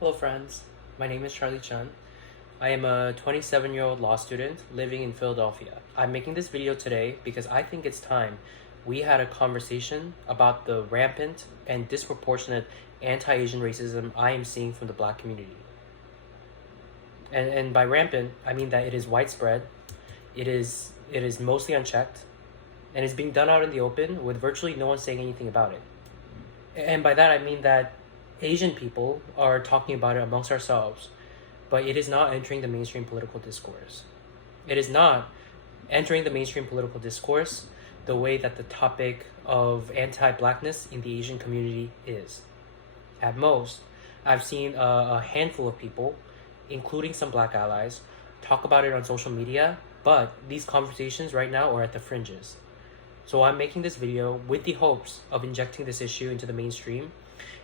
Hello friends, my name is Charlie Chun. I am a 27-year-old law student living in Philadelphia. I'm making this video today because I think it's time we had a conversation about the rampant and disproportionate anti-Asian racism I am seeing from the Black community. And by rampant, I mean that it is widespread, it is mostly unchecked, and is being done out in the open with virtually no one saying anything about it. And by that I mean that Asian people are talking about it amongst ourselves, but it is not entering the mainstream political discourse. It is not entering the mainstream political discourse the way that the topic of anti-Blackness in the Asian community is. At most, I've seen a handful of people, including some Black allies, talk about it on social media, but these conversations right now are at the fringes. So I'm making this video with the hopes of injecting this issue into the mainstream,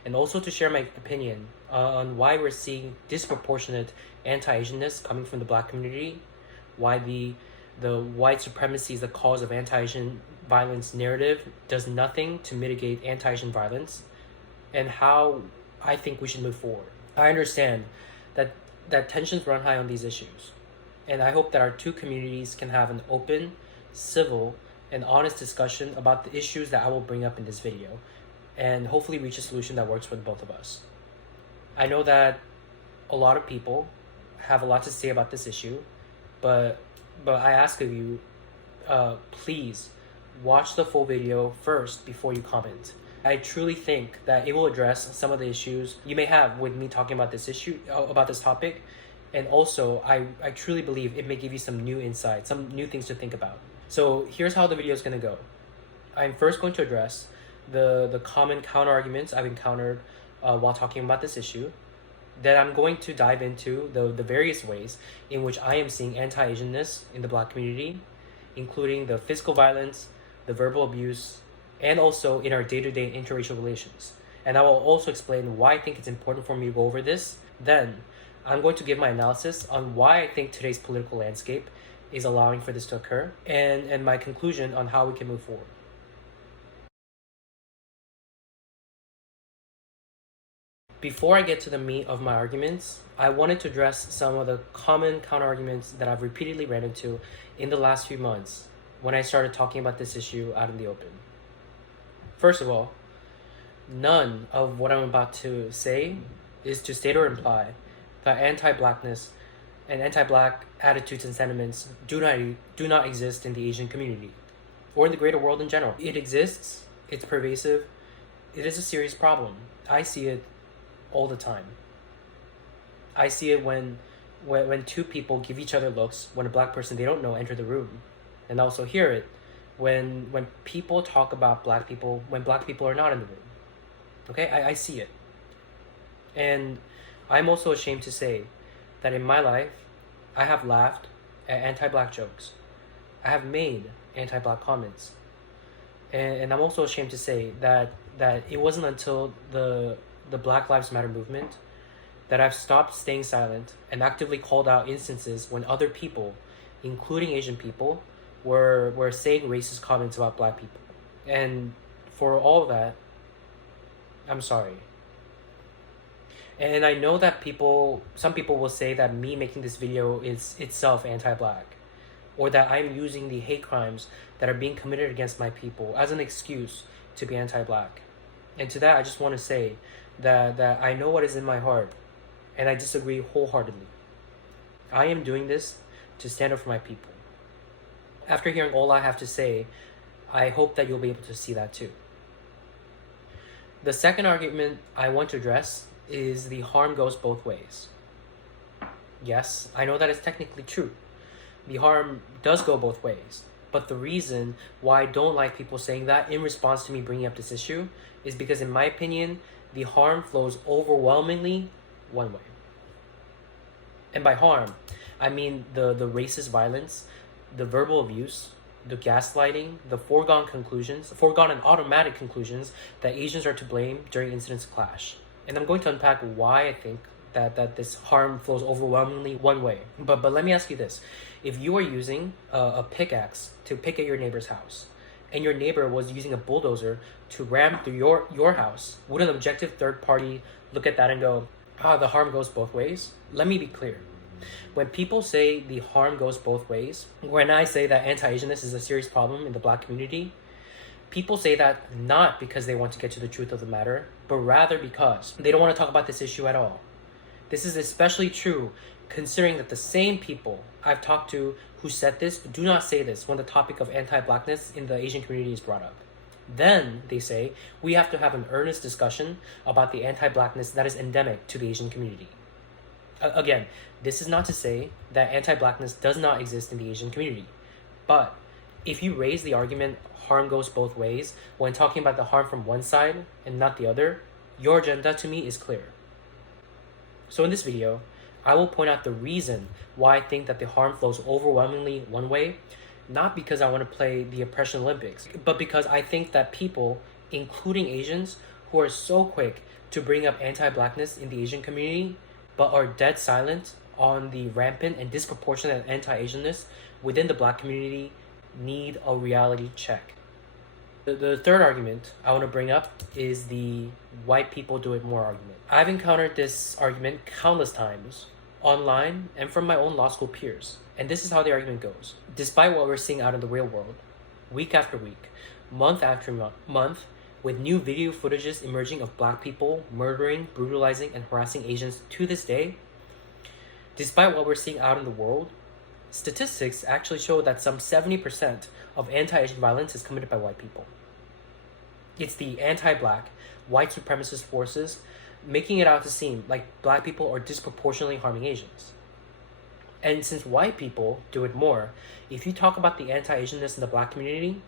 and also to share my opinion on why we're seeing disproportionate anti-Asianness coming from the Black community, why the white supremacy is the cause of anti-Asian violence narrative does nothing to mitigate anti-Asian violence, and how I think we should move forward. I understand that tensions run high on these issues, and I hope that our two communities can have an open, civil, and honest discussion about the issues that I will bring up in this video, and hopefully reach a solution that works for both of us. I know that a lot of people have a lot to say about this issue, but I ask of you, please watch the full video first before you comment. I truly think that it will address some of the issues you may have with me talking about this issue, about this topic, and also I truly believe it may give you some new insights, some new things to think about. So here's how the video is going to go. I'm first going to address the common counter-arguments I've encountered while talking about this issue. Then I'm going to dive into the various ways in which I am seeing anti-Asianness in the Black community, including the physical violence, the verbal abuse, and also in our day-to-day interracial relations. And I will also explain why I think it's important for me to go over this. Then I'm going to give my analysis on why I think today's political landscape is allowing for this to occur, and my conclusion on how we can move forward. Before I get to the meat of my arguments, I wanted to address some of the common counter-arguments that I've repeatedly ran into in the last few months when I started talking about this issue out in the open. First of all, none of what I'm about to say is to state or imply that anti-Blackness and anti-Black attitudes and sentiments do not exist in the Asian community or in the greater world in general. It exists, it's pervasive, it is a serious problem. I see it all the time. I see it when two people give each other looks when a Black person they don't know enter the room, and also hear it when people talk about Black people when Black people are not in the room. Okay, I see it. And I'm also ashamed to say that in my life, I have laughed at anti-Black jokes. I have made anti-Black comments. And I'm also ashamed to say that it wasn't until the Black Lives Matter movement that I've stopped staying silent and actively called out instances when other people, including Asian people, were saying racist comments about Black people. And for all of that, I'm sorry. And I know that some people will say that me making this video is itself anti-Black, or that I'm using the hate crimes that are being committed against my people as an excuse to be anti-Black. And to that, I just want to say that I know what is in my heart, and I disagree wholeheartedly. I am doing this to stand up for my people. After hearing all I have to say, I hope that you'll be able to see that too. The second argument I want to address is the harm goes both ways. Yes, I know that it's technically true. The harm does go both ways. But the reason why I don't like people saying that in response to me bringing up this issue is because, in my opinion, the harm flows overwhelmingly one way. And by harm, I mean the racist violence, the verbal abuse, the gaslighting, the foregone and automatic conclusions that Asians are to blame during incidents of clash. And I'm going to unpack why I think that this harm flows overwhelmingly one way. But let me ask you this. If you are using a pickaxe to pick at your neighbor's house, and your neighbor was using a bulldozer to ram through your house, would an objective third party look at that and go, the harm goes both ways. Let me be clear. When people say the harm goes both ways, when I say that anti-Asianness is a serious problem in the Black community, people say that not because they want to get to the truth of the matter, but rather because they don't want to talk about this issue at all. This is especially true considering that the same people I've talked to who said this do not say this when the topic of anti-Blackness in the Asian community is brought up. Then, they say, we have to have an earnest discussion about the anti-Blackness that is endemic to the Asian community. Again, this is not to say that anti-Blackness does not exist in the Asian community, but if you raise the argument harm goes both ways when talking about the harm from one side and not the other, your agenda to me is clear. So in this video, I will point out the reason why I think that the harm flows overwhelmingly one way, not because I want to play the oppression Olympics, but because I think that people, including Asians, who are so quick to bring up anti-Blackness in the Asian community, but are dead silent on the rampant and disproportionate anti-Asianness within the Black community, need a reality check. The third argument I want to bring up is the white people do it more argument. I've encountered this argument countless times online and from my own law school peers. And this is how the argument goes. Despite what we're seeing out in the real world, week after week, month after month, with new video footages emerging of Black people murdering, brutalizing, and harassing Asians to this day, despite what we're seeing out in the world, statistics actually show that some 70% of anti-Asian violence is committed by white people. It's the anti-Black, white supremacist forces making it out to seem like Black people are disproportionately harming Asians. And since white people do it more, if you talk about the anti-Asianness in the Black community,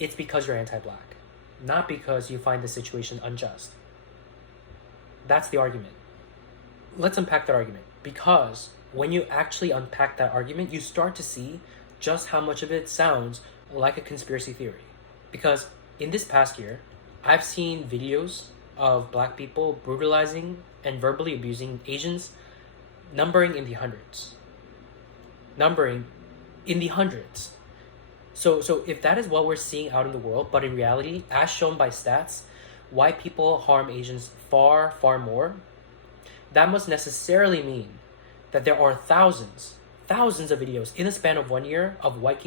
it's because you're anti-Black, not because you find the situation unjust. That's the argument. Let's unpack that argument, because when you actually unpack that argument, you start to see just how much of it sounds like a conspiracy theory. Because in this past year, I've seen videos of Black people brutalizing and verbally abusing Asians numbering in the hundreds. So if that is what we're seeing out in the world, but in reality, as shown by stats, white people harm Asians far, far more, that must necessarily mean that there are thousands of videos in the span of 1 year of white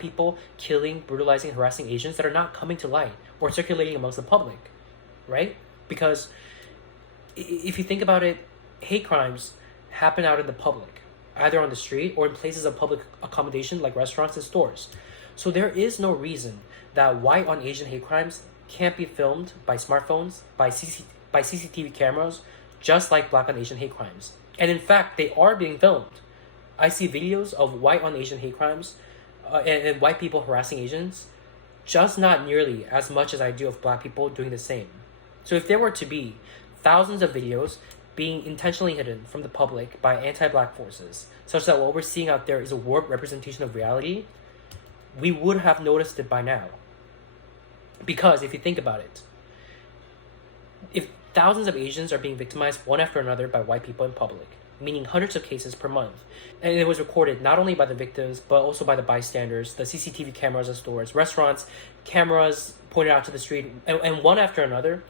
people killing, brutalizing, harassing Asians that are not coming to light or circulating amongst the public, right? Because if you think about it, hate crimes happen out in the public, either on the street or in places of public accommodation like restaurants and stores. So there is no reason that white on Asian hate crimes can't be filmed by smartphones, by CCTV cameras, just like Black on Asian hate crimes. And in fact, they are being filmed. I see videos of white on Asian hate crimes and white people harassing Asians, just not nearly as much as I do of Black people doing the same. So if there were to be thousands of videos being intentionally hidden from the public by anti-Black forces, such that what we're seeing out there is a warped representation of reality, we would have noticed it by now. Because if you think about it, if thousands of Asians are being victimized one after another by white people in public, meaning hundreds of cases per month, and it was recorded not only by the victims, but also by the bystanders, the CCTV cameras at stores, restaurants, cameras pointed out to the street, and one after another,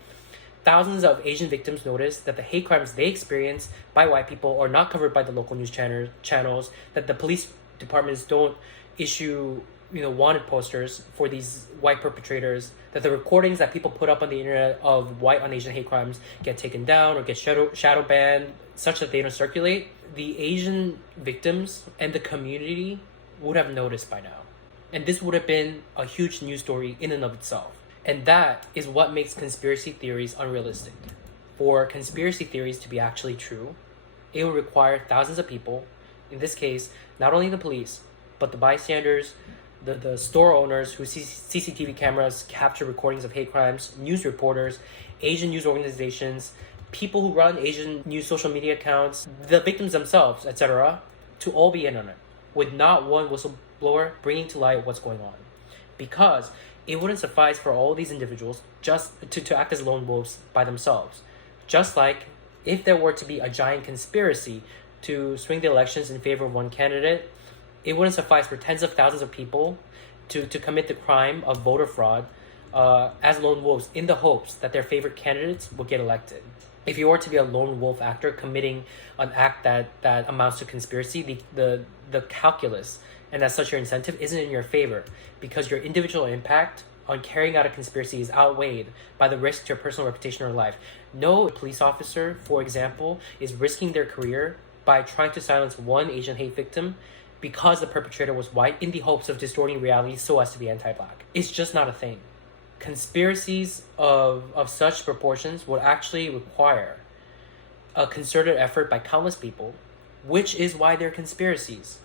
thousands of Asian victims noticed that the hate crimes they experience by white people are not covered by the local news channels, that the police departments don't issue wanted posters for these white perpetrators, that the recordings that people put up on the internet of white on Asian hate crimes get taken down or get shadow banned such that they don't circulate, the Asian victims and the community would have noticed by now. And this would have been a huge news story in and of itself. And that is what makes conspiracy theories unrealistic. For conspiracy theories to be actually true, it will require thousands of people, in this case, not only the police, but the bystanders, the store owners whose CCTV cameras capture recordings of hate crimes, news reporters, Asian news organizations, people who run Asian news social media accounts, the victims themselves, etc., to all be in on it, with not one whistleblower bringing to light what's going on. Because it wouldn't suffice for all these individuals just to act as lone wolves by themselves. Just like if there were to be a giant conspiracy to swing the elections in favor of one candidate, it wouldn't suffice for tens of thousands of people to commit the crime of voter fraud as lone wolves in the hopes that their favorite candidates will get elected. If you were to be a lone wolf actor committing an act that amounts to conspiracy, the calculus and as such your incentive isn't in your favor, because your individual impact on carrying out a conspiracy is outweighed by the risk to your personal reputation or life. No police officer, for example, is risking their career by trying to silence one Asian hate victim because the perpetrator was white in the hopes of distorting reality so as to be anti-Black. It's just not a thing. Conspiracies of such proportions would actually require a concerted effort by countless people, which is why they're conspiracies.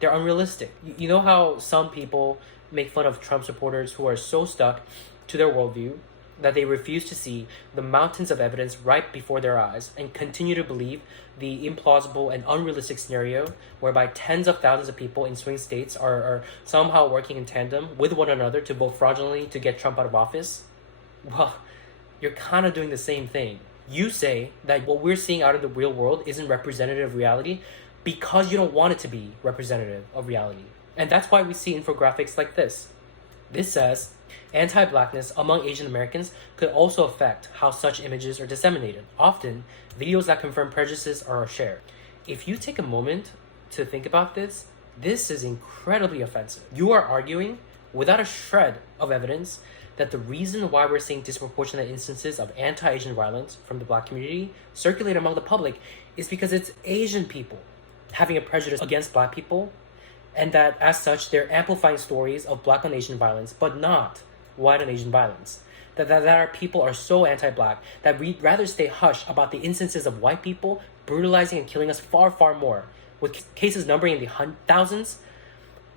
They're unrealistic. You know how some people make fun of Trump supporters who are so stuck to their worldview that they refuse to see the mountains of evidence right before their eyes and continue to believe the implausible and unrealistic scenario whereby tens of thousands of people in swing states are somehow working in tandem with one another to vote fraudulently to get Trump out of office? Well, you're kind of doing the same thing. You say that what we're seeing out in the real world isn't representative of reality because you don't want it to be representative of reality. And that's why we see infographics like this. This says, anti-Blackness among Asian Americans could also affect how such images are disseminated. Often, videos that confirm prejudices are shared. If you take a moment to think about this, this is incredibly offensive. You are arguing, without a shred of evidence, that the reason why we're seeing disproportionate instances of anti-Asian violence from the Black community circulate among the public is because it's Asian people having a prejudice against Black people, and that as such they're amplifying stories of Black on Asian violence but not white on Asian violence. That our people are so anti-Black that we'd rather stay hush about the instances of white people brutalizing and killing us far, far more, with cases numbering in the thousands,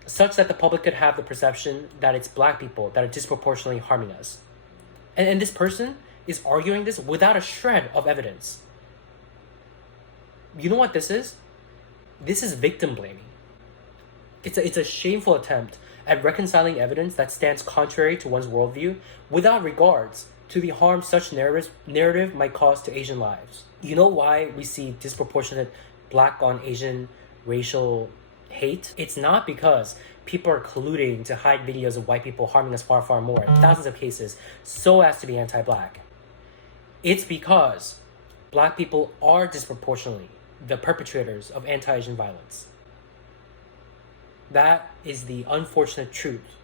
such that the public could have the perception that it's Black people that are disproportionately harming us. And this person is arguing this without a shred of evidence. You know what this is? This is victim blaming. It's a shameful attempt at reconciling evidence that stands contrary to one's worldview without regards to the harm such narrative might cause to Asian lives. You know why we see disproportionate Black on Asian racial hate? It's not because people are colluding to hide videos of white people harming us far, far more, thousands of cases, so as to be anti-Black. It's because Black people are disproportionately the perpetrators of anti-Asian violence. That is the unfortunate truth.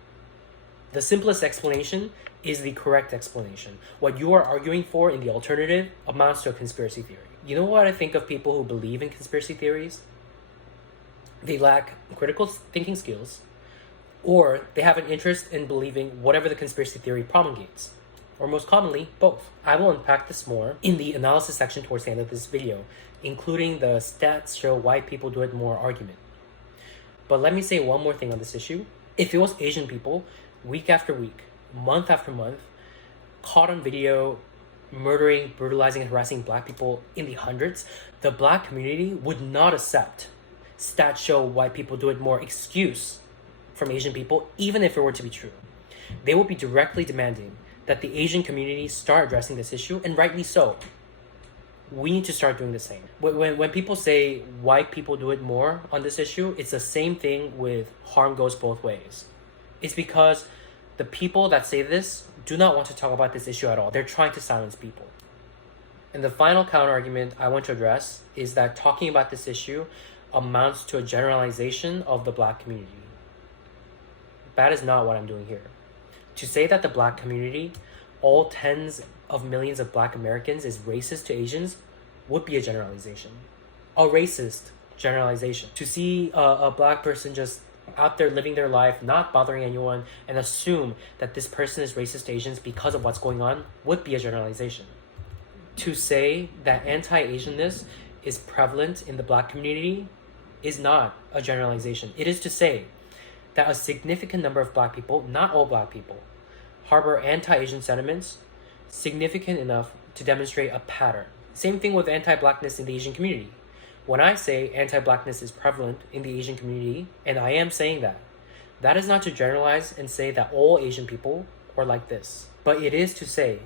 The simplest explanation is the correct explanation. What you are arguing for in the alternative amounts to a conspiracy theory. You know what I think of people who believe in conspiracy theories? They lack critical thinking skills, or they have an interest in believing whatever the conspiracy theory promulgates, or most commonly, both. I will unpack this more in the analysis section towards the end of this video, including the stats show white people do it more argument. But let me say one more thing on this issue. If it was Asian people, week after week, month after month, caught on video murdering, brutalizing, and harassing Black people in the hundreds, the Black community would not accept stats show white people do it more excuse from Asian people, even if it were to be true. They would be directly demanding that the Asian community start addressing this issue, and rightly so. We need to start doing the same. When people say white people do it more on this issue, it's the same thing with harm goes both ways. It's because the people that say this do not want to talk about this issue at all. They're trying to silence people. And the final counter-argument I want to address is that talking about this issue amounts to a generalization of the Black community. That is not what I'm doing here. To say that the Black community, all tens of millions of Black Americans, is racist to Asians would be a generalization. A racist generalization. To see a Black person just out there living their life, not bothering anyone, and assume that this person is racist to Asians because of what's going on would be a generalization. To say that anti-Asianness is prevalent in the Black community is not a generalization. It is to say that a significant number of Black people, not all Black people, harbor anti-Asian sentiments significant enough to demonstrate a pattern. Same thing with anti-Blackness in the Asian community. When I say anti-Blackness is prevalent in the Asian community, and I am saying that, that is not to generalize and say that all Asian people are like this. But it is to say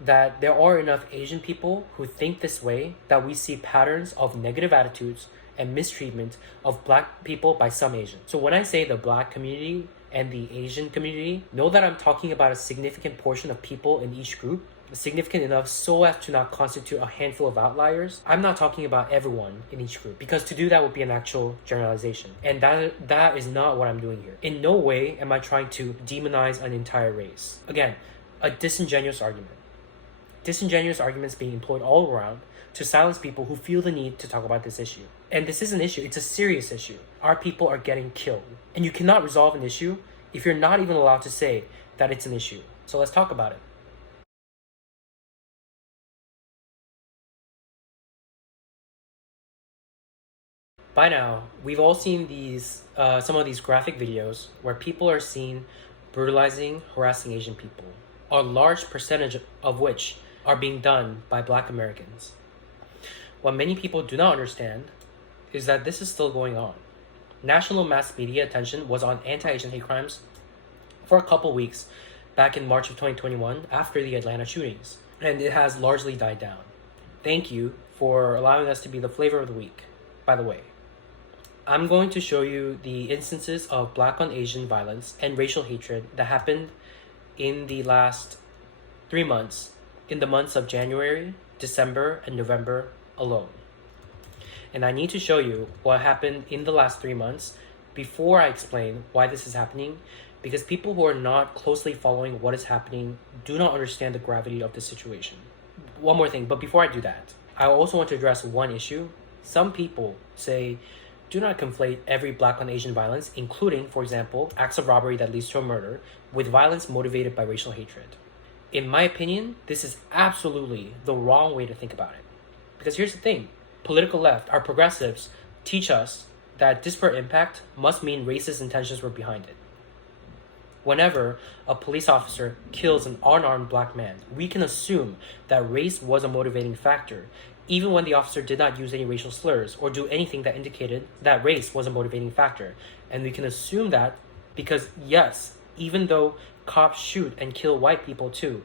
that there are enough Asian people who think this way that we see patterns of negative attitudes and mistreatment of Black people by some Asians. So when I say the Black community and the Asian community, know that I'm talking about a significant portion of people in each group significant enough so as to not constitute a handful of outliers. I'm not talking about everyone in each group, because to do that would be an actual generalization. And that is not what I'm doing here. In no way am I trying to demonize an entire race. Again, a disingenuous argument. Disingenuous arguments being employed all around to silence people who feel the need to talk about this issue. And this is an issue. It's a serious issue. Our people are getting killed. And you cannot resolve an issue if you're not even allowed to say that it's an issue. So let's talk about it. By now, we've all seen some of these graphic videos where people are seen brutalizing, harassing Asian people, a large percentage of which are being done by Black Americans. What many people do not understand is that this is still going on. National mass media attention was on anti-Asian hate crimes for a couple weeks back in March of 2021 after the Atlanta shootings, and it has largely died down. Thank you for allowing us to be the flavor of the week, by the way. I'm going to show you the instances of Black on Asian violence and racial hatred that happened in the last 3 months, in the months of January, December, and November alone. And I need to show you what happened in the last 3 months before I explain why this is happening, because people who are not closely following what is happening do not understand the gravity of the situation. One more thing, but before I do that, I also want to address one issue. Some people say, do not conflate every Black on Asian violence, including, for example, acts of robbery that leads to a murder, with violence motivated by racial hatred. In my opinion, this is absolutely the wrong way to think about it. Because here's the thing, political left, our progressives, teach us that disparate impact must mean racist intentions were behind it. Whenever a police officer kills an unarmed Black man, we can assume that race was a motivating factor, even when the officer did not use any racial slurs or do anything that indicated that race was a motivating factor. And we can assume that because, yes, even though cops shoot and kill white people too,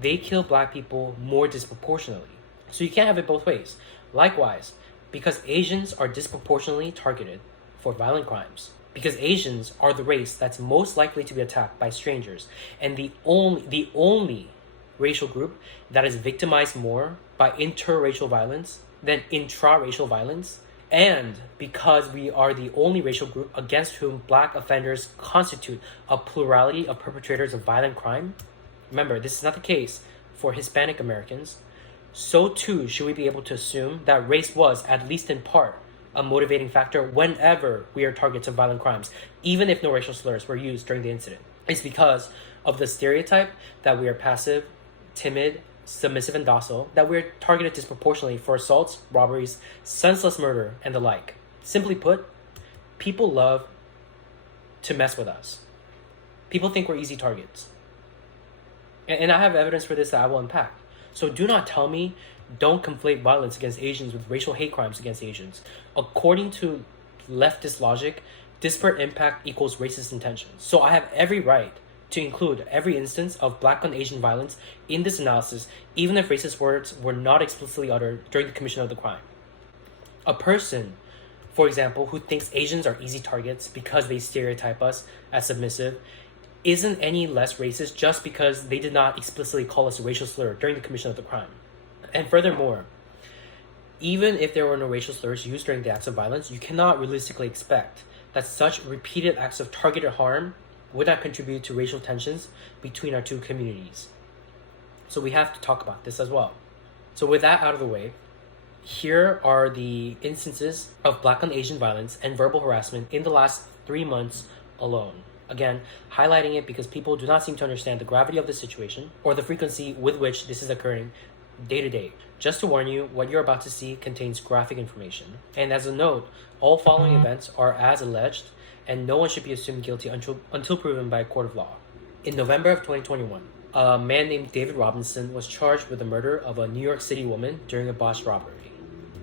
they kill Black people more disproportionately. So you can't have it both ways. Likewise, because Asians are disproportionately targeted for violent crimes, because Asians are the race that's most likely to be attacked by strangers, and the only racial group that is victimized more by interracial violence than intra-racial violence, and because we are the only racial group against whom Black offenders constitute a plurality of perpetrators of violent crime. Remember, this is not the case for Hispanic Americans. So too should we be able to assume that race was, at least in part, a motivating factor whenever we are targets of violent crimes, even if no racial slurs were used during the incident. It's because of the stereotype that we are passive, timid, submissive, and docile, that we're targeted disproportionately for assaults, robberies, senseless murder, and the like. Simply put, people love to mess with us. People think we're easy targets. And I have evidence for this that I will unpack. So do not tell me don't conflate violence against Asians with racial hate crimes against Asians. According to leftist logic, disparate impact equals racist intentions. So I have every right to include every instance of Black on Asian violence in this analysis, even if racist words were not explicitly uttered during the commission of the crime. A person, for example, who thinks Asians are easy targets because they stereotype us as submissive, isn't any less racist just because they did not explicitly call us a racial slur during the commission of the crime. And furthermore, even if there were no racial slurs used during the acts of violence, you cannot realistically expect that such repeated acts of targeted harm would not contribute to racial tensions between our two communities. So we have to talk about this as well. So with that out of the way, here are the instances of Black on Asian violence and verbal harassment in the last 3 months alone. Again, highlighting it because people do not seem to understand the gravity of the situation or the frequency with which this is occurring day to day. Just to warn you, what you're about to see contains graphic information. And as a note, all following events are as alleged, and no one should be assumed guilty until proven by a court of law. In November of 2021, a man named David Robinson was charged with the murder of a New York City woman during a botched robbery.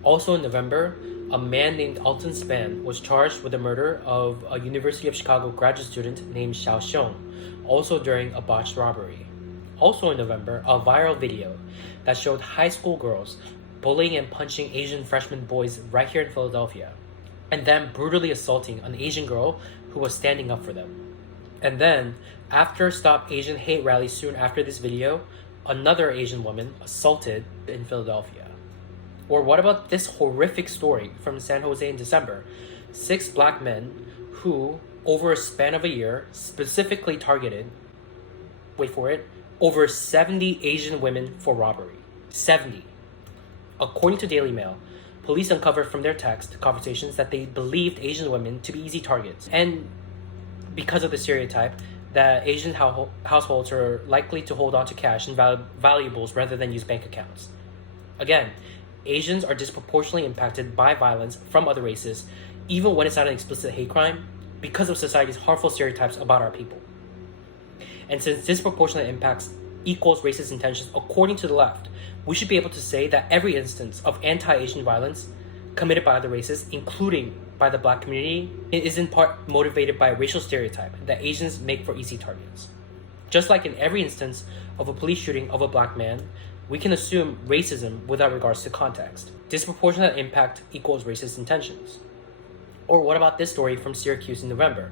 Also in November, a man named Alton Span was charged with the murder of a University of Chicago graduate student named Xiao Xiong, also during a botched robbery. Also in November, a viral video that showed high school girls bullying and punching Asian freshman boys right here in Philadelphia, and then brutally assaulting an Asian girl who was standing up for them. And then, after Stop Asian Hate rally soon after this video, another Asian woman assaulted in Philadelphia? Or what about this horrific story from San Jose in December? 6 black men who, over a span of a year, specifically targeted, wait for it, over 70 Asian women for robbery. 70. According to Daily Mail, police uncovered from their text conversations that they believed Asian women to be easy targets. And because of the stereotype that Asian households are likely to hold on to cash and valuables rather than use bank accounts. Again, Asians are disproportionately impacted by violence from other races, even when it's not an explicit hate crime, because of society's harmful stereotypes about our people. And since disproportionate impacts equals racist intentions according to the left, we should be able to say that every instance of anti-Asian violence committed by other races, including by the black community, is in part motivated by a racial stereotype that Asians make for easy targets. Just like in every instance of a police shooting of a black man, we can assume racism without regards to context. Disproportionate impact equals racist intentions. Or what about this story from Syracuse in November?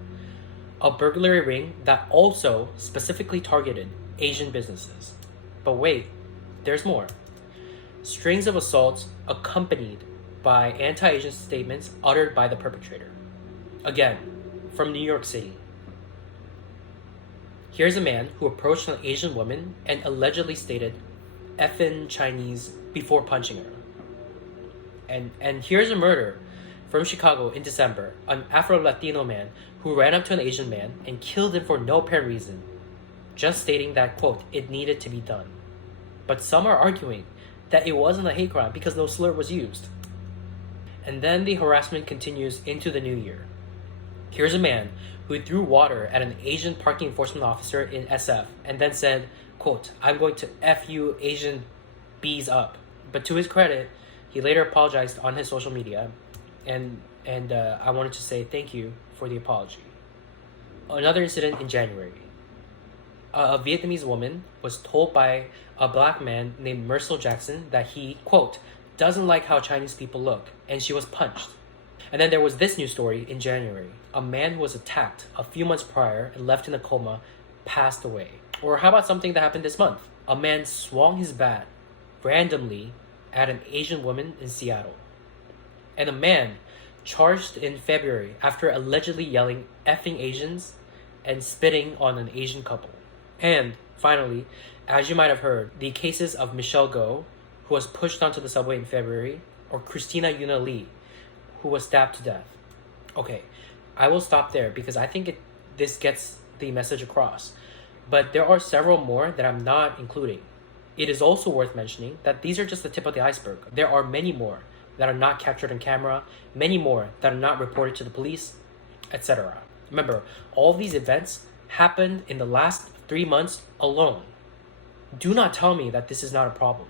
A burglary ring that also specifically targeted Asian businesses. But wait, there's more. Strings of assaults accompanied by anti-Asian statements uttered by the perpetrator. Again, from New York City. Here's a man who approached an Asian woman and allegedly stated, "Effin' Chinese," before punching her. And here's a murder from Chicago in December, an Afro-Latino man who ran up to an Asian man and killed him for no apparent reason, just stating that, quote, it needed to be done. But some are arguing that it wasn't a hate crime because no slur was used. And then the harassment continues into the new year. Here's a man who threw water at an Asian parking enforcement officer in SF and then said, quote, "I'm going to F you Asian bees up." But to his credit, he later apologized on his social media, and I wanted to say thank you for the apology. Another incident in January. A Vietnamese woman was told by a black man named Mercel Jackson that he, quote, "doesn't like how Chinese people look," and she was punched. And then there was this news story in January. A man who was attacked a few months prior and left in a coma passed away. Or how about something that happened this month? A man swung his bat randomly at an Asian woman in Seattle. And a man charged in February after allegedly yelling "effing Asians" and spitting on an Asian couple. And finally, as you might have heard, the cases of Michelle Go, who was pushed onto the subway in February, or Christina Yuna Lee, who was stabbed to death. Okay, I will stop there because I think this gets the message across. But there are several more that I'm not including. It is also worth mentioning that these are just the tip of the iceberg. There are many more that are not captured on camera, many more that are not reported to the police, etc. Remember, all of these events happened in the last 3 months alone. Do not tell me that this is not a problem.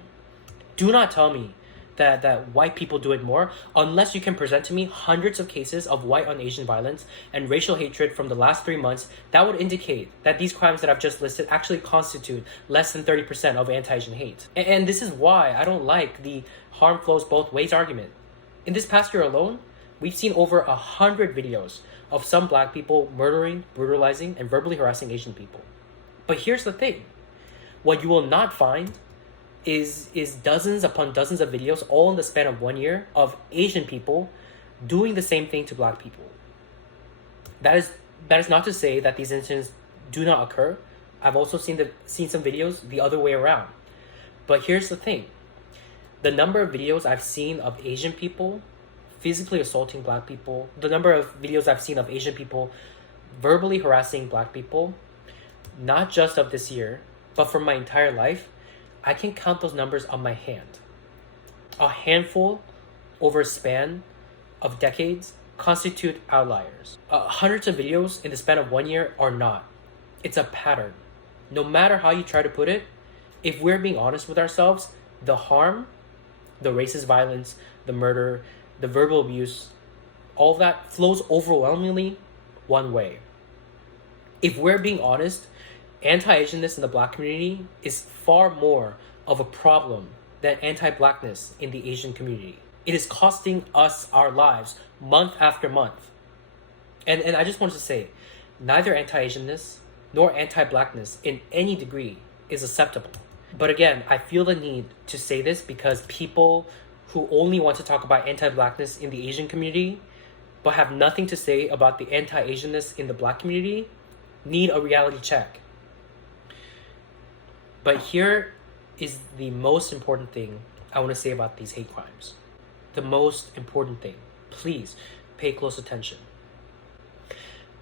Do not tell me that white people do it more unless you can present to me hundreds of cases of white on Asian violence and racial hatred from the last 3 months that would indicate that these crimes that I've just listed actually constitute less than 30% of anti-Asian hate. And this is why I don't like the harm flows both ways argument. In this past year alone, we've seen over 100 videos of some black people murdering, brutalizing, and verbally harassing Asian people. But here's the thing. What you will not find is dozens upon dozens of videos, all in the span of 1 year, of Asian people doing the same thing to black people. That is not to say that these incidents do not occur. I've also seen some videos the other way around. But here's the thing. The number of videos I've seen of Asian people physically assaulting black people, the number of videos I've seen of Asian people verbally harassing black people, not just of this year, but for my entire life, I can count those numbers on my hand. A handful over a span of decades constitute outliers. Hundreds of videos in the span of 1 year are not. It's a pattern. No matter how you try to put it, if we're being honest with ourselves, the harm, the racist violence, the murder, the verbal abuse, all of that flows overwhelmingly one way. If we're being honest, anti-Asianness in the black community is far more of a problem than anti-blackness in the Asian community. It is costing us our lives month after month. And I just wanted to say, neither anti-Asianness nor anti-blackness in any degree is acceptable. But again, I feel the need to say this because people who only want to talk about anti-Blackness in the Asian community but have nothing to say about the anti-Asianness in the Black community need a reality check. But here is the most important thing I want to say about these hate crimes. The most important thing. Please pay close attention.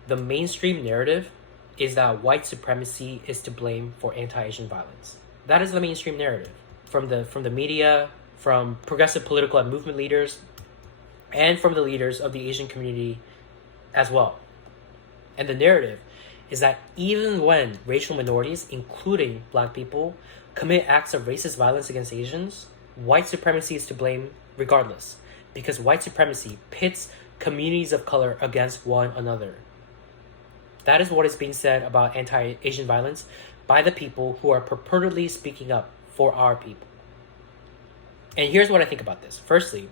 The mainstream narrative is that white supremacy is to blame for anti-Asian violence. That is the mainstream narrative from the media, from progressive political and movement leaders, and from the leaders of the Asian community as well. And the narrative is that even when racial minorities, including Black people, commit acts of racist violence against Asians, white supremacy is to blame regardless, because white supremacy pits communities of color against one another. That is what is being said about anti-Asian violence by the people who are purportedly speaking up for our people. And here's what I think about this. Firstly,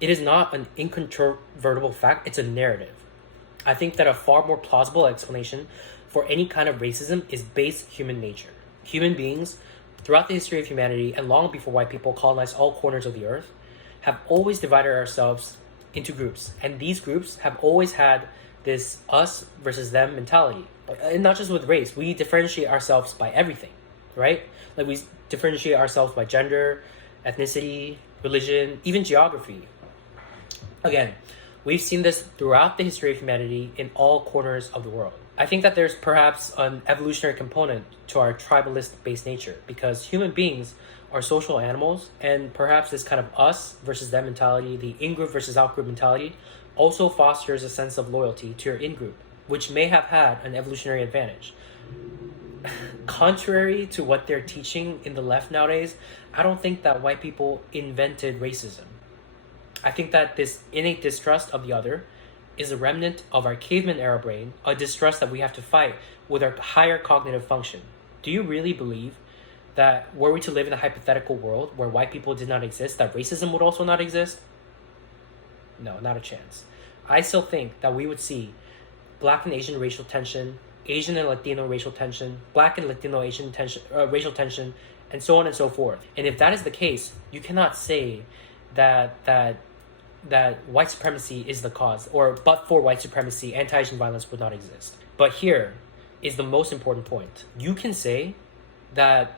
it is not an incontrovertible fact, it's a narrative. I think that a far more plausible explanation for any kind of racism is base human nature. Human beings, throughout the history of humanity and long before white people colonized all corners of the earth, have always divided ourselves into groups. And these groups have always had this us versus them mentality. And not just with race, we differentiate ourselves by everything, right? Like we differentiate ourselves by gender, ethnicity, religion, even geography. Again, we've seen this throughout the history of humanity in all corners of the world. I think that there's perhaps an evolutionary component to our tribalist-based nature because human beings are social animals, and perhaps this kind of us versus them mentality, the in-group versus out-group mentality, also fosters a sense of loyalty to your in-group, which may have had an evolutionary advantage. Contrary to what they're teaching in the left nowadays, I don't think that white people invented racism. I think that this innate distrust of the other is a remnant of our caveman era brain, a distrust that we have to fight with our higher cognitive function. Do you really believe that were we to live in a hypothetical world where white people did not exist, that racism would also not exist? No, not a chance. I still think that we would see Black and Asian racial tension, Asian and Latino racial tension, Black and Latino Asian tension, racial tension, and so on and so forth. And if that is the case, you cannot say that white supremacy is the cause, or but for white supremacy, anti-Asian violence would not exist. But here is the most important point. You can say that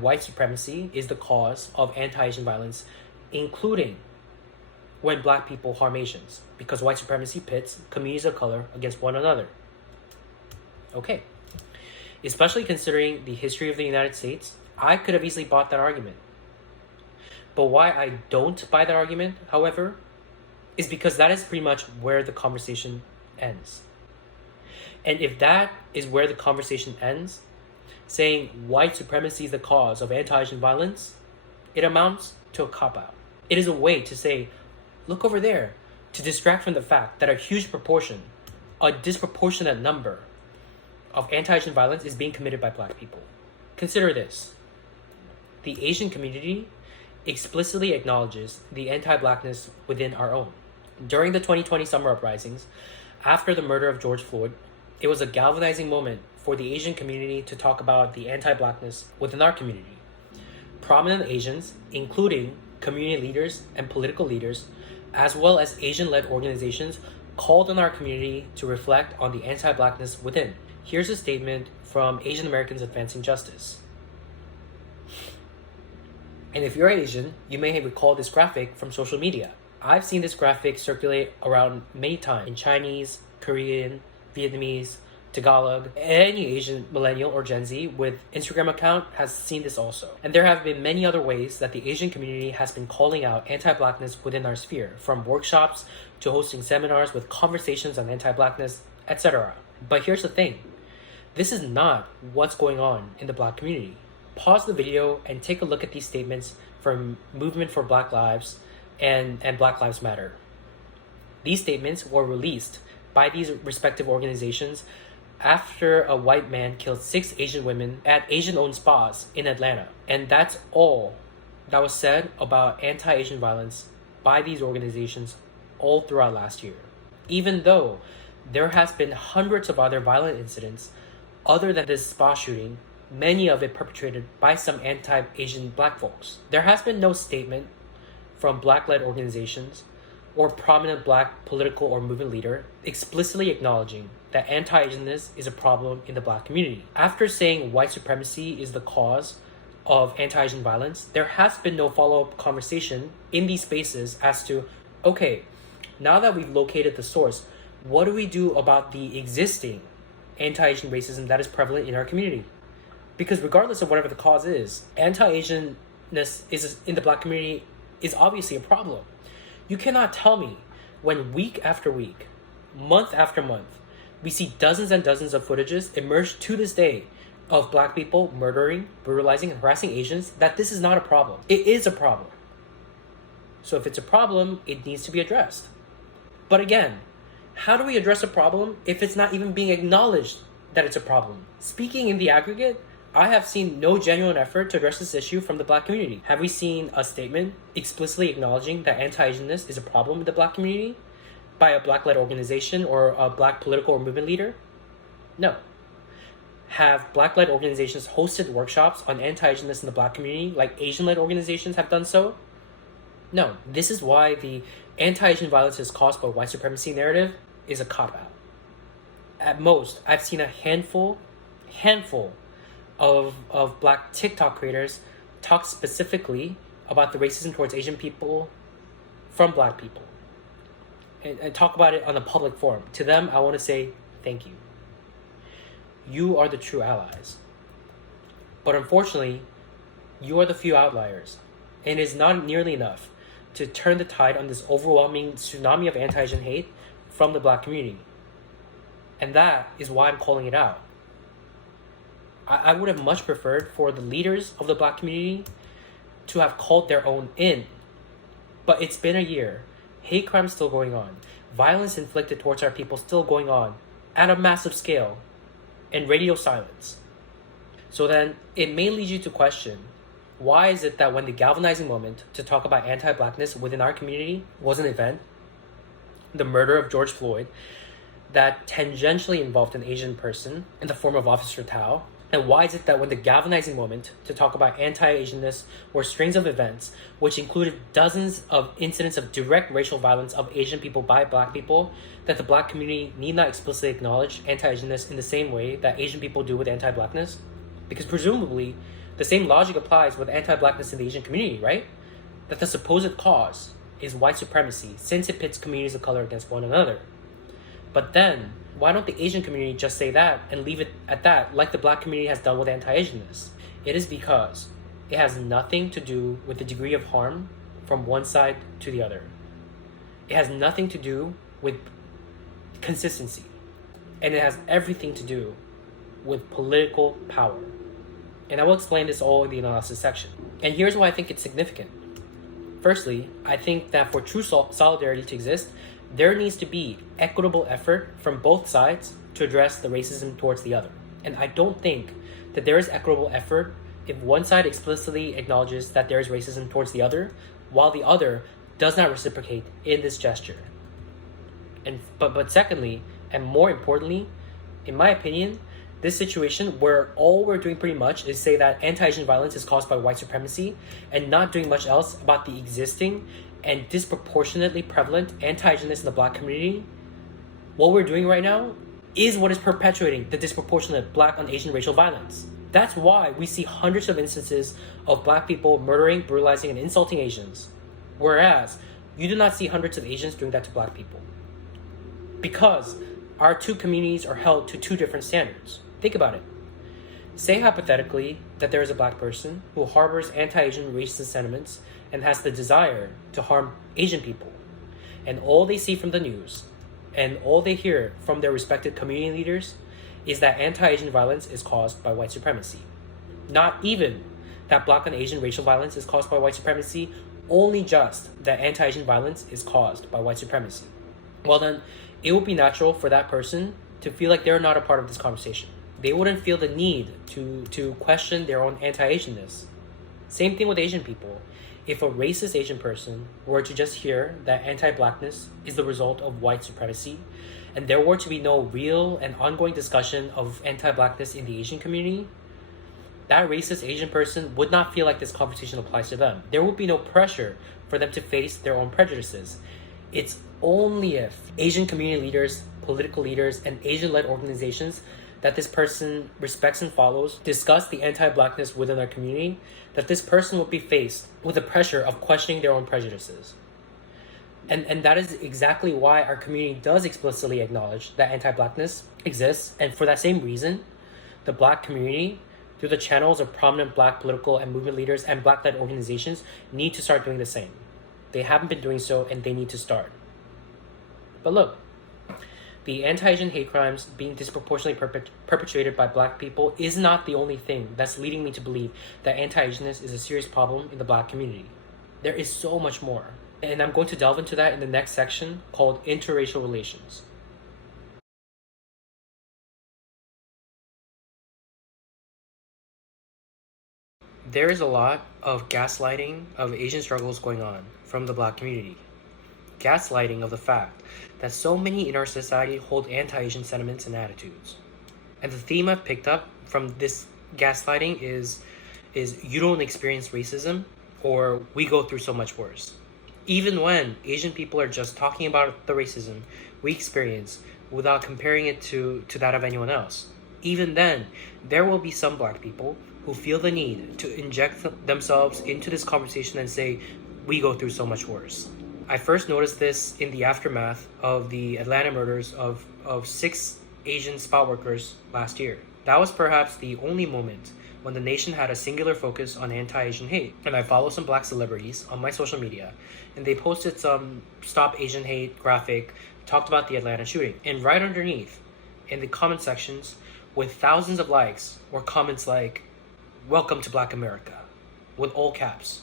white supremacy is the cause of anti-Asian violence, including when Black people harm Asians, because white supremacy pits communities of color against one another. Okay. Especially considering the history of the United States, I could have easily bought that argument. But why I don't buy that argument, however, is because that is pretty much where the conversation ends. And if that is where the conversation ends, saying white supremacy is the cause of anti-Asian violence, it amounts to a cop-out. It is a way to say, look over there, to distract from the fact that a huge proportion, a disproportionate number of anti-Asian violence is being committed by Black people. Consider this. The Asian community explicitly acknowledges the anti-Blackness within our own. During the 2020 summer uprisings, after the murder of George Floyd, it was a galvanizing moment for the Asian community to talk about the anti-Blackness within our community. Prominent Asians, including community leaders and political leaders, as well as Asian-led organizations, called on our community to reflect on the anti-Blackness within. Here's a statement from Asian Americans Advancing Justice. And if you're Asian, you may recall this graphic from social media. I've seen this graphic circulate around many times in Chinese, Korean, Vietnamese, Tagalog. Any Asian millennial or Gen Z with Instagram account has seen this also. And there have been many other ways that the Asian community has been calling out anti-Blackness within our sphere, from workshops to hosting seminars with conversations on anti-Blackness, etc. But here's the thing. This is not what's going on in the Black community. Pause the video and take a look at these statements from Movement for Black Lives and Black Lives Matter. These statements were released by these respective organizations after a white man killed 6 Asian women at Asian-owned spas in Atlanta. And that's all that was said about anti-Asian violence by these organizations all throughout last year. Even though there has been hundreds of other violent incidents other than this spa shooting many of it perpetrated by some anti-Asian black folks. There has been no statement from black-led organizations or prominent black political or movement leader explicitly acknowledging that anti-Asianness is a problem in the black community. After saying white supremacy is the cause of anti-Asian violence, there has been no follow-up conversation in these spaces as to, okay, now that we've located the source, what do we do about the existing anti-Asian racism that is prevalent in our community? Because regardless of whatever the cause is, anti-Asianness is in the black community is obviously a problem. You cannot tell me when week after week, month after month, we see dozens and dozens of footages emerge to this day of black people murdering, brutalizing, and harassing Asians that this is not a problem. It is a problem. So if it's a problem, it needs to be addressed. But again, how do we address a problem if it's not even being acknowledged that it's a problem? Speaking in the aggregate, I have seen no genuine effort to address this issue from the black community. Have we seen a statement explicitly acknowledging that anti-Asianness is a problem in the black community by a black-led organization or a black political or movement leader? No. Have black-led organizations hosted workshops on anti-Asianness in the black community like Asian-led organizations have done so? No. This is why the anti-Asian violence is caused by white supremacy narrative is a cop-out. At most, I've seen a handful of black TikTok creators talk specifically about the racism towards Asian people from black people and talk about it on a public forum. To them, I want to say thank you. You are the true allies. But unfortunately, you are the few outliers, and it is not nearly enough to turn the tide on this overwhelming tsunami of anti-Asian hate from the black community. And that is why I'm calling it out. I would have much preferred for the leaders of the black community to have called their own in. But it's been a year. Hate crime still going on. Violence inflicted towards our people still going on at a massive scale. And radio silence. So then, it may lead you to question, why is it that when the galvanizing moment to talk about anti-blackness within our community was an event, the murder of George Floyd, that tangentially involved an Asian person in the form of Officer Tao, and why is it that when the galvanizing moment to talk about anti-Asianness were strings of events, which included dozens of incidents of direct racial violence of Asian people by black people, that the black community need not explicitly acknowledge anti-Asianness in the same way that Asian people do with anti-blackness? Because presumably, the same logic applies with anti-blackness in the Asian community, right? That the supposed cause is white supremacy, since it pits communities of color against one another. But then, why don't the Asian community just say that and leave it at that, like the black community has done with anti-Asianness? It is because it has nothing to do with the degree of harm from one side to the other. It has nothing to do with consistency. And it has everything to do with political power. And I will explain this all in the analysis section. And here's why I think it's significant. Firstly, I think that for true solidarity to exist, there needs to be equitable effort from both sides to address the racism towards the other. And I don't think that there is equitable effort if one side explicitly acknowledges that there is racism towards the other, while the other does not reciprocate in this gesture. But secondly, and more importantly, in my opinion, this situation where all we're doing pretty much is say that anti-Asian violence is caused by white supremacy and not doing much else about the existing and disproportionately prevalent anti-Asianness in the black community, what we're doing right now is what is perpetuating the disproportionate black on Asian racial violence. That's why we see hundreds of instances of black people murdering, brutalizing, and insulting Asians, whereas you do not see hundreds of Asians doing that to black people. Because our two communities are held to two different standards. Think about it. Say hypothetically that there is a black person who harbors anti-Asian racist sentiments and has the desire to harm Asian people. And all they see from the news and all they hear from their respected community leaders is that anti-Asian violence is caused by white supremacy. Not even that black and Asian racial violence is caused by white supremacy, only just that anti-Asian violence is caused by white supremacy. Well then, it would be natural for that person to feel like they're not a part of this conversation. They wouldn't feel the need to question their own anti-Asianness. Same thing with Asian people. If a racist Asian person were to just hear that anti-blackness is the result of white supremacy, and there were to be no real and ongoing discussion of anti-blackness in the Asian community, that racist Asian person would not feel like this conversation applies to them. There would be no pressure for them to face their own prejudices. It's only if Asian community leaders, political leaders, and Asian-led organizations that this person respects and follows discuss the anti-Blackness within their community, that this person will be faced with the pressure of questioning their own prejudices. And that is exactly why our community does explicitly acknowledge that anti-Blackness exists, and for that same reason, the Black community, through the channels of prominent Black political and movement leaders and Black-led organizations, need to start doing the same. They haven't been doing so, and they need to start. But look, the anti-Asian hate crimes being disproportionately perpetrated by Black people is not the only thing that's leading me to believe that anti-Asianness is a serious problem in the Black community. There is so much more, and I'm going to delve into that in the next section called Interracial Relations. There is a lot of gaslighting of Asian struggles going on from the Black community. Gaslighting of the fact that so many in our society hold anti-Asian sentiments and attitudes. And the theme I've picked up from this gaslighting is you don't experience racism, or we go through so much worse. Even when Asian people are just talking about the racism we experience without comparing it to that of anyone else. Even then, there will be some Black people who feel the need to inject themselves into this conversation and say, we go through so much worse. I first noticed this in the aftermath of the Atlanta murders of 6 Asian spot workers last year. That was perhaps the only moment when the nation had a singular focus on anti-Asian hate. And I follow some Black celebrities on my social media, and they posted some Stop Asian Hate graphic, talked about the Atlanta shooting. And right underneath, in the comment sections, with thousands of likes, were comments like, "Welcome to Black America," with all caps.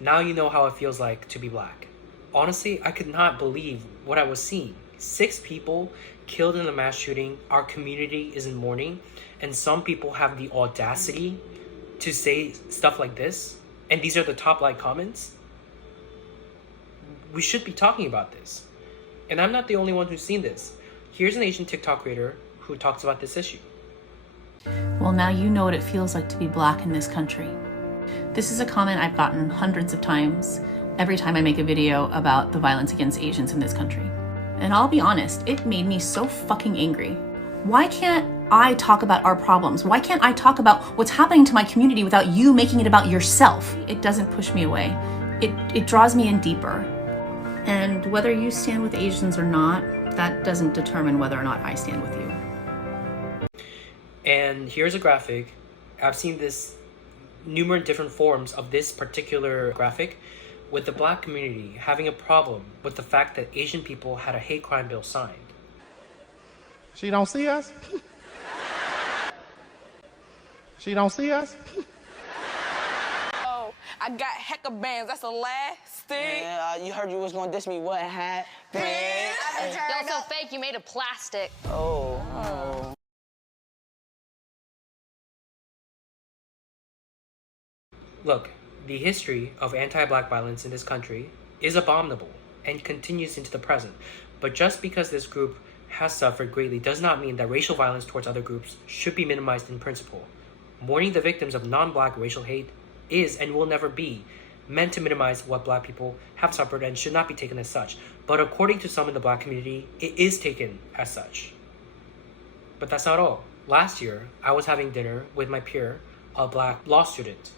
Now you know how it feels like to be Black. Honestly, I could not believe what I was seeing. 6 people killed in a mass shooting. Our community is in mourning, and some people have the audacity to say stuff like this, and these are the top like comments. We should be talking about this. And I'm not the only one who's seen this. Here's an Asian TikTok creator who talks about this issue. Well, now you know what it feels like to be Black in this country. This is a comment I've gotten hundreds of times every time I make a video about the violence against Asians in this country. And I'll be honest, it made me so fucking angry. Why can't I talk about our problems? Why can't I talk about what's happening to my community without you making it about yourself? It doesn't push me away. It draws me in deeper. And whether you stand with Asians or not, that doesn't determine whether or not I stand with you. And here's a graphic. I've seen this numerous different forms of this particular graphic, with the Black community having a problem with the fact that Asian people had a hate crime bill signed. She don't see us? She don't see us? Oh, I got hecka bands. That's the last thing. Yeah, you heard you was gonna diss me. What happened? Y'all so fake, you made of plastic. Oh. Look, the history of anti-Black violence in this country is abominable and continues into the present. But just because this group has suffered greatly does not mean that racial violence towards other groups should be minimized in principle. Mourning the victims of non-Black racial hate is and will never be meant to minimize what Black people have suffered and should not be taken as such. But according to some in the Black community, it is taken as such. But that's not all. Last year, I was having dinner with my peer, a Black law student,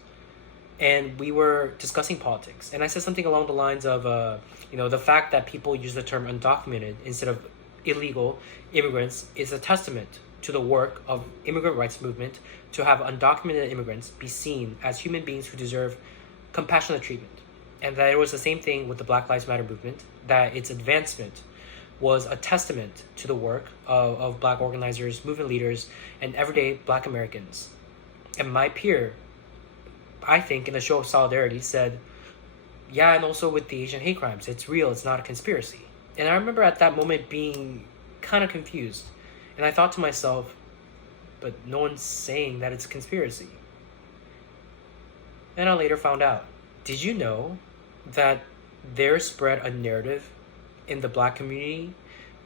and we were discussing politics. And I said something along the lines of, the fact that people use the term undocumented instead of illegal immigrants is a testament to the work of immigrant rights movement to have undocumented immigrants be seen as human beings who deserve compassionate treatment. And that it was the same thing with the Black Lives Matter movement, that its advancement was a testament to the work of Black organizers, movement leaders, and everyday Black Americans. And my peer, I think, in a show of solidarity, said, yeah, and also with the Asian hate crimes, it's real, it's not a conspiracy. And I remember at that moment being kind of confused. And I thought to myself, but no one's saying that it's a conspiracy. And I later found out. Did you know that there spread a narrative in the Black community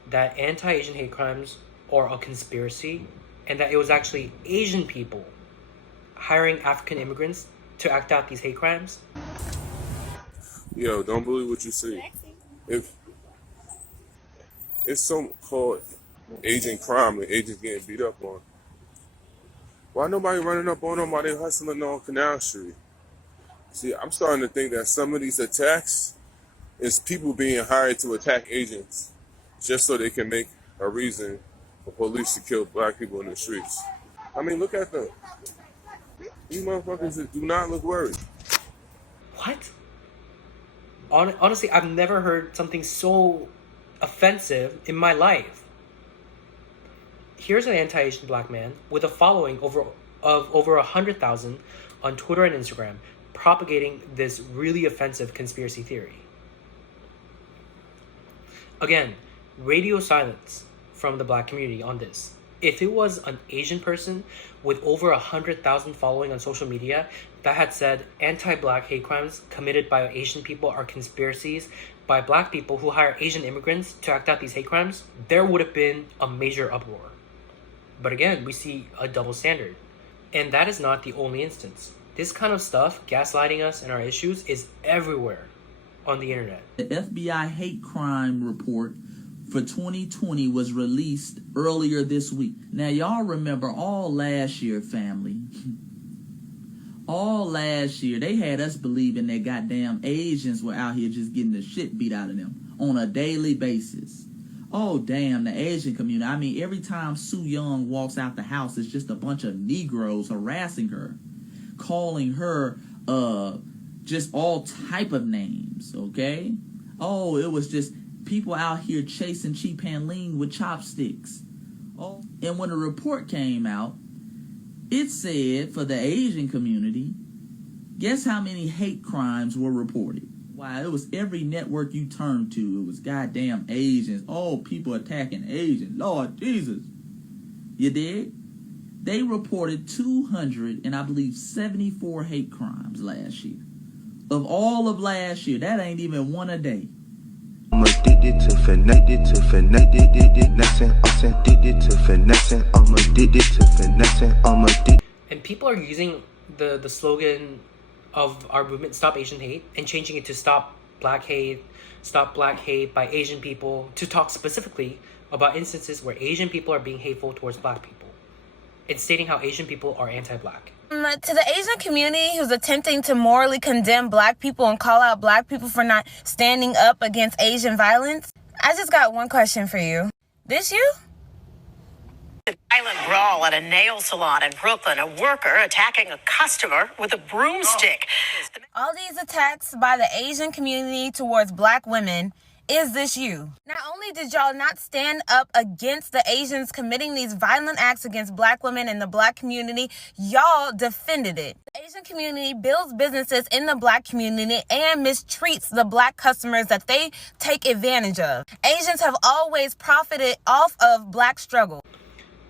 that anti-Asian hate crimes are a conspiracy, and that it was actually Asian people hiring African immigrants to act out these hate crimes? Yo, don't believe what you see. If it's so-called Asian crime and Asians getting beat up on, why nobody running up on them while they hustling on Canal Street? See, I'm starting to think that some of these attacks is people being hired to attack Asians just so they can make a reason for police to kill black people in the streets. I mean, look at them. These motherfuckers that do not look worried. What? Honestly, I've never heard something so offensive in my life. Here's an anti-Asian black man with a following of over 100,000 on Twitter and Instagram, propagating this really offensive conspiracy theory. Again, radio silence from the black community on this. If it was an Asian person with over 100,000 following on social media that had said anti-black hate crimes committed by Asian people are conspiracies by black people who hire Asian immigrants to act out these hate crimes, there would have been a major uproar. But again, we see a double standard. And that is not the only instance. This kind of stuff, gaslighting us and our issues, is everywhere on the internet. The FBI hate crime report for 2020 was released earlier this week. Now, y'all remember all last year, family. All last year, they had us believing that goddamn Asians were out here just getting the shit beat out of them on a daily basis. Oh, damn, the Asian community. I mean, every time Sue Young walks out the house, it's just a bunch of Negroes harassing her, calling her just all type of names, okay? Oh, it was just people out here chasing Chi Pan Ling with chopsticks. Oh, and when the report came out, it said for the Asian community, guess how many hate crimes were reported? Wow, it was every network you turned to. It was goddamn Asians. Oh, people attacking Asians. Lord Jesus. You dig? They reported 200 and I believe 74 hate crimes last year. Of all of last year, that ain't even one a day. I'm addicted to finessing, I'm addicted to finessing, I'm addicted to finessing, I'm addicted. And people are using the slogan of our movement, Stop Asian Hate, and changing it to Stop Black Hate by Asian people, to talk specifically about instances where Asian people are being hateful towards black people. It's stating how Asian people are anti-black. To the Asian community who's attempting to morally condemn black people and call out black people for not standing up against Asian violence, I just got one question for you. This you? A violent brawl at a nail salon in Brooklyn, a worker attacking a customer with a broomstick. All these attacks by the Asian community towards black women, is this you? Not only did y'all not stand up against the Asians committing these violent acts against black women in the black community, y'all defended it. The Asian community builds businesses in the black community and mistreats the black customers that they take advantage of. Asians have always profited off of black struggle.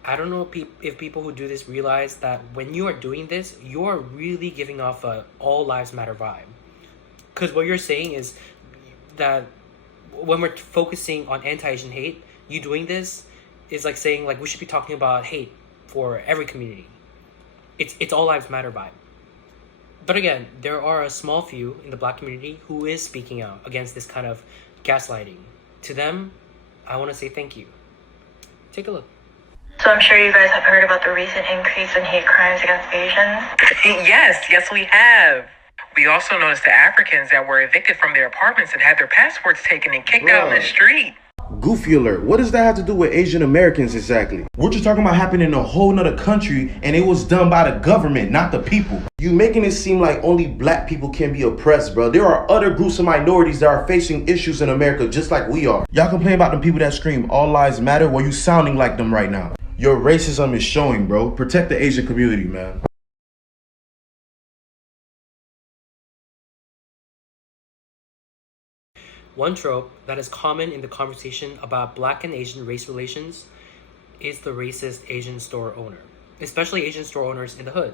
I don't know if people who do this realize that when you are doing this, you are really giving off a all lives matter vibe. Because what you're saying is that when we're focusing on anti-Asian hate, you doing this is like saying like we should be talking about hate for every community. It's all lives matter vibe. But again, there are a small few in the black community who is speaking out against this kind of gaslighting. To them, I want to say thank you. Take a look. So I'm sure you guys have heard about the recent increase in hate crimes against Asians. Yes, we have. We also noticed the Africans that were evicted from their apartments and had their passports taken and kicked out in the street. Goofy alert. What does that have to do with Asian Americans exactly? We're just talking about happening in a whole nother country, and it was done by the government, not the people. You making it seem like only black people can be oppressed, bro. There are other groups of minorities that are facing issues in America just like we are. Y'all complain about the people that scream all lives matter. Well, you sounding like them right now. Your racism is showing, bro. Protect the Asian community, man. One trope that is common in the conversation about black and Asian race relations is the racist Asian store owner, especially Asian store owners in the hood.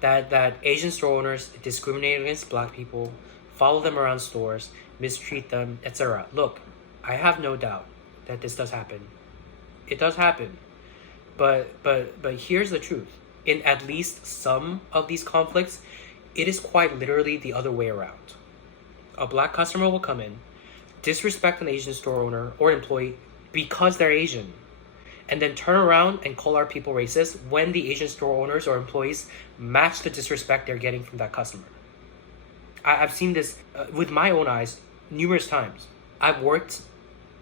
That Asian store owners discriminate against black people, follow them around stores, mistreat them, etc. Look, I have no doubt that this does happen. It does happen. But here's the truth. in at least some of these conflicts, it is quite literally the other way around. A black customer will come in, disrespect an Asian store owner or employee because they're Asian, and then turn around and call our people racist when the Asian store owners or employees match the disrespect they're getting from that customer. I've seen this with my own eyes numerous times. I've worked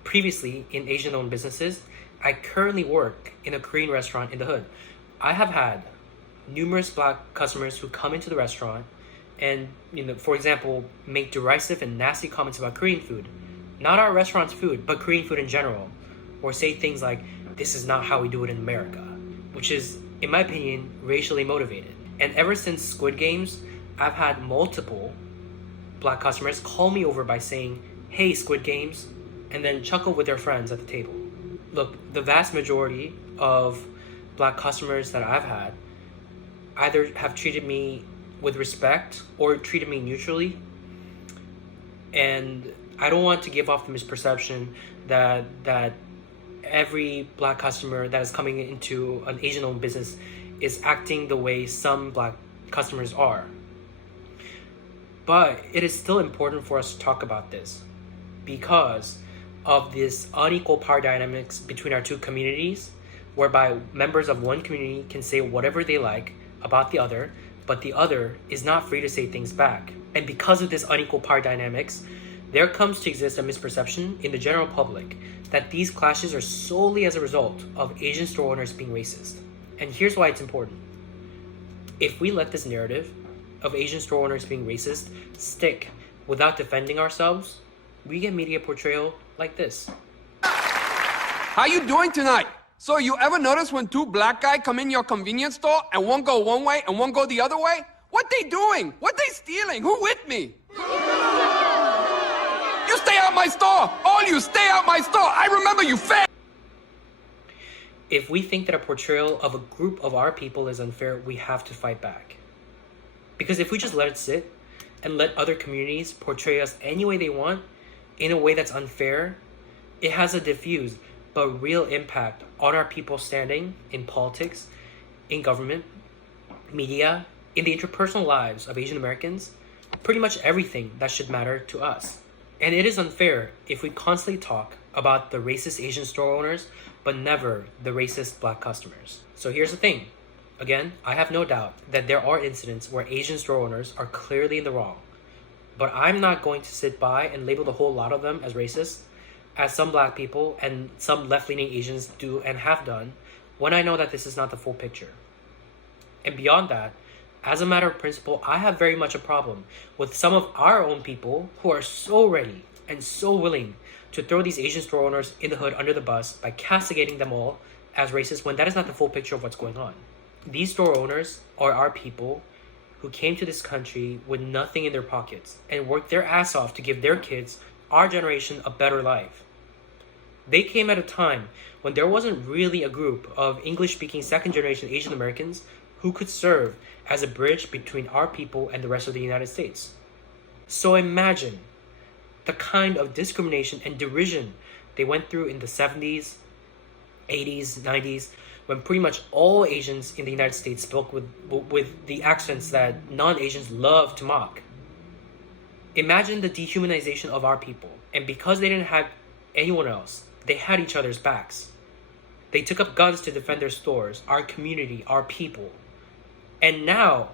previously in Asian-owned businesses. I currently work in a Korean restaurant in the hood. I have had numerous black customers who come into the restaurant and, for example, make derisive and nasty comments about Korean food. Not our restaurant's food, but Korean food in general. Or say things like, "This is not how we do it in America," which is, in my opinion, racially motivated. And ever since Squid Games, I've had multiple black customers call me over by saying, "Hey, Squid Games," and then chuckle with their friends at the table. Look, the vast majority of black customers that I've had either have treated me with respect or treated me neutrally. And I don't want to give off the misperception that every black customer that is coming into an Asian-owned business is acting the way some black customers are. But it is still important for us to talk about this because of this unequal power dynamics between our two communities, whereby members of one community can say whatever they like about the other, but the other is not free to say things back. And because of this unequal power dynamics, there comes to exist a misperception in the general public that these clashes are solely as a result of Asian store owners being racist. And here's why it's important. If we let this narrative of Asian store owners being racist stick without defending ourselves, we get media portrayal like this. How you doing tonight? So you ever notice when two black guys come in your convenience store and one go one way and one go the other way? What they doing? What they stealing? Who with me? You stay out my store! All you stay out my store! I remember you fat! If we think that a portrayal of a group of our people is unfair, we have to fight back. Because if we just let it sit and let other communities portray us any way they want, in a way that's unfair, it has a diffuse but real impact on our people standing in politics, in government, media, in the interpersonal lives of Asian Americans, pretty much everything that should matter to us. And it is unfair if we constantly talk about the racist Asian store owners, but never the racist black customers. So here's the thing. Again, I have no doubt that there are incidents where Asian store owners are clearly in the wrong. But I'm not going to sit by and label the whole lot of them as racist, as some black people and some left-leaning Asians do and have done, when I know that this is not the full picture. And beyond that, as a matter of principle, I have very much a problem with some of our own people who are so ready and so willing to throw these Asian store owners in the hood under the bus by castigating them all as racist when that is not the full picture of what's going on. These store owners are our people who came to this country with nothing in their pockets and worked their ass off to give their kids, our generation, a better life. They came at a time when there wasn't really a group of English-speaking second-generation Asian Americans who could serve as a bridge between our people and the rest of the United States. So imagine the kind of discrimination and derision they went through in the 70s, 80s, 90s, when pretty much all Asians in the United States spoke with the accents that non-Asians love to mock. Imagine the dehumanization of our people. And because they didn't have anyone else, they had each other's backs. They took up guns to defend their stores, our community, our people. And now,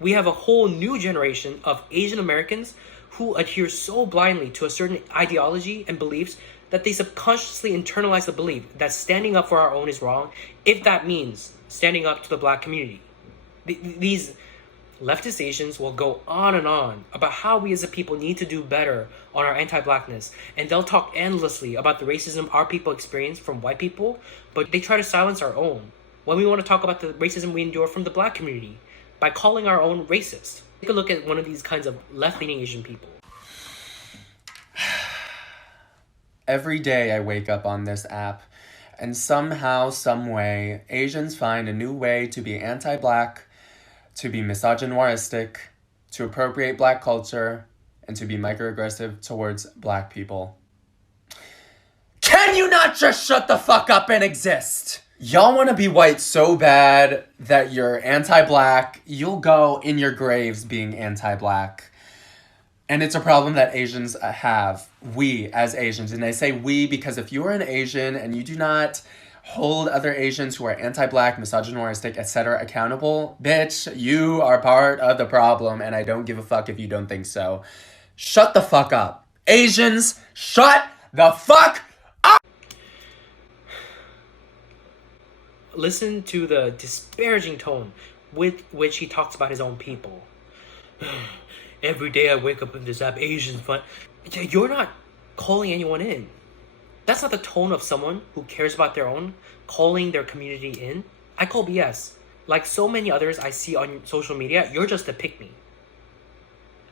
we have a whole new generation of Asian Americans who adhere so blindly to a certain ideology and beliefs that they subconsciously internalize the belief that standing up for our own is wrong, if that means standing up to the black community. These leftist Asians will go on and on about how we as a people need to do better on our anti-blackness, and they'll talk endlessly about the racism our people experience from white people, but they try to silence our own when we want to talk about the racism we endure from the black community by calling our own racist. Take a look at one of these kinds of left-leaning Asian people. Every day I wake up on this app, and somehow, some way, Asians find a new way to be anti-black, to be misogynoiristic, to appropriate black culture, and to be microaggressive towards black people. Can you not just shut the fuck up and exist? Y'all want to be white so bad that you're anti-black. You'll go in your graves being anti-black. And it's a problem that Asians have. We, as Asians. And I say we because if you are an Asian and you do not hold other Asians who are anti-black, misogynistic, etc. accountable, bitch, you are part of the problem, and I don't give a fuck if you don't think so. Shut the fuck up. Asians, shut the fuck up! Listen to the disparaging tone with which he talks about his own people. Every day I wake up in this app, Asians fun. You're not calling anyone in. That's not the tone of someone who cares about their own, calling their community in. I call BS. Like so many others I see on social media, you're just a pick me.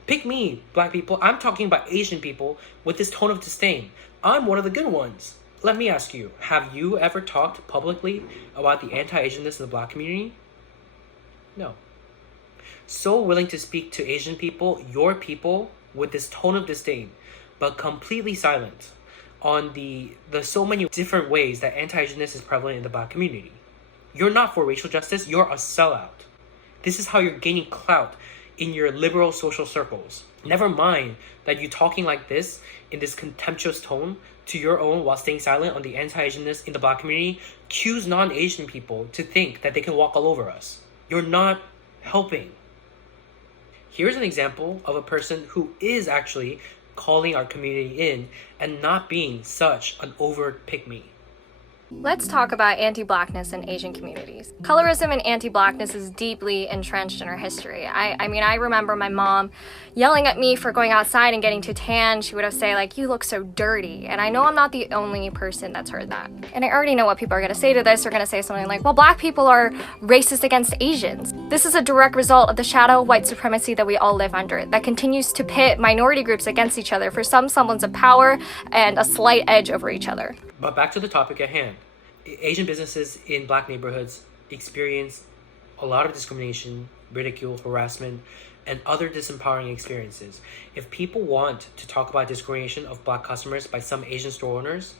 Pick me, black people. I'm talking about Asian people with this tone of disdain. I'm one of the good ones. Let me ask you, have you ever talked publicly about the anti-Asianness of the black community? No. So willing to speak to Asian people, your people, with this tone of disdain, but completely silent on the so many different ways that anti-Asianness is prevalent in the black community. You're not for racial justice, you're a sellout. This is how you're gaining clout in your liberal social circles. Never mind that you talking like this in this contemptuous tone to your own while staying silent on the anti-Asianness in the black community cues non-Asian people to think that they can walk all over us. You're not helping. Here's an example of a person who is actually calling our community in and not being such an overt pick-me. Let's talk about anti-Blackness in Asian communities. Colorism and anti-Blackness is deeply entrenched in our history. I mean, I remember my mom yelling at me for going outside and getting too tan. She would have said, like, you look so dirty. And I know I'm not the only person that's heard that. And I already know what people are going to say to this. They're going to say something like, well, black people are racist against Asians. This is a direct result of the shadow white supremacy that we all live under, that continues to pit minority groups against each other for some semblance of power and a slight edge over each other. But back to the topic at hand. Asian businesses in black neighborhoods experience a lot of discrimination, ridicule, harassment, and other disempowering experiences. If people want to talk about discrimination of black customers by some Asian store owners,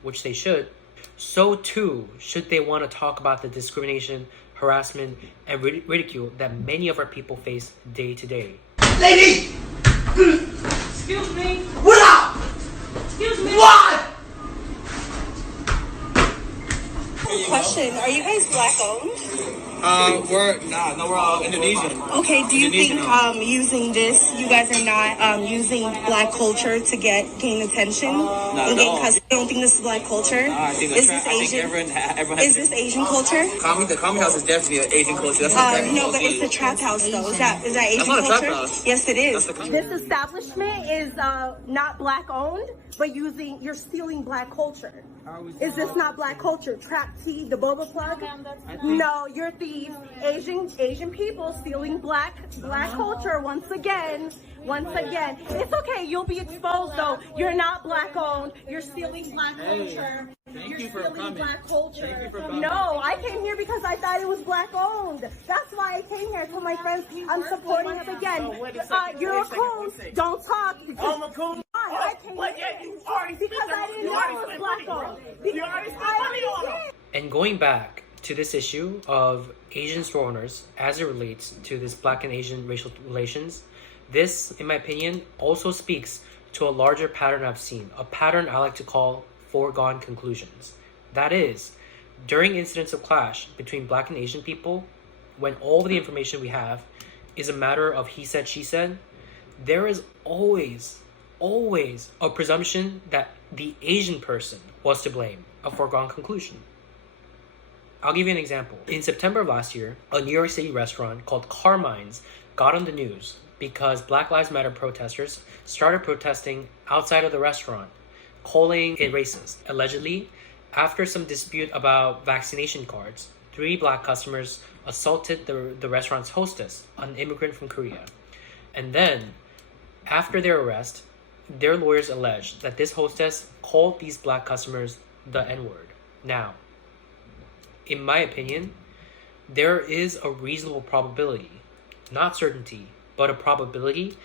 which they should, so too should they want to talk about the discrimination, harassment, and ridicule that many of our people face day to day. Lady! Excuse me? What up? Excuse me? What? Question, are you guys black owned? We're Indonesian. Okay, do you think using this, you guys are not using black culture to gain attention and gain customers? You don't think this is black culture? No, I think is this Asian? everyone Is this Asian culture? The coffee house is definitely an Asian culture. That's No, but it's a trap house though. Is that Asian That's not a culture? trap house. Yes, it is. This establishment is not black owned, but you're stealing black culture. Is this not black culture? Trap tea, the boba plug? No, you're thieves. Asian people stealing black culture once again. It's okay, you'll be exposed though. You're not black owned. You're stealing black culture. Thank you for coming. Black culture. Thank you for coming. No, I came here because I thought it was black owned. That's why I came here. I told my friends I'm supporting it again. You're a coon. Don't talk. I'm a coon. I came here because I didn't know it was black owned. And going back to this issue of Asian store owners as it relates to this black and Asian racial relations, this, in my opinion, also speaks to a larger pattern I've seen, a pattern I like to call foregone conclusions. That is, during incidents of clash between black and Asian people, when all the information we have is a matter of he said, she said, there is always a presumption that the Asian person was to blame, a foregone conclusion. I'll give you an example. In September of last year, a New York City restaurant called Carmine's got on the news because Black Lives Matter protesters started protesting outside of the restaurant, calling it racist. Allegedly, after some dispute about vaccination cards, 3 black customers assaulted the restaurant's hostess, an immigrant from Korea. And then, after their arrest, their lawyers alleged that this hostess called these black customers the N-word. Now, in my opinion, there is a reasonable probability, not certainty, but a probability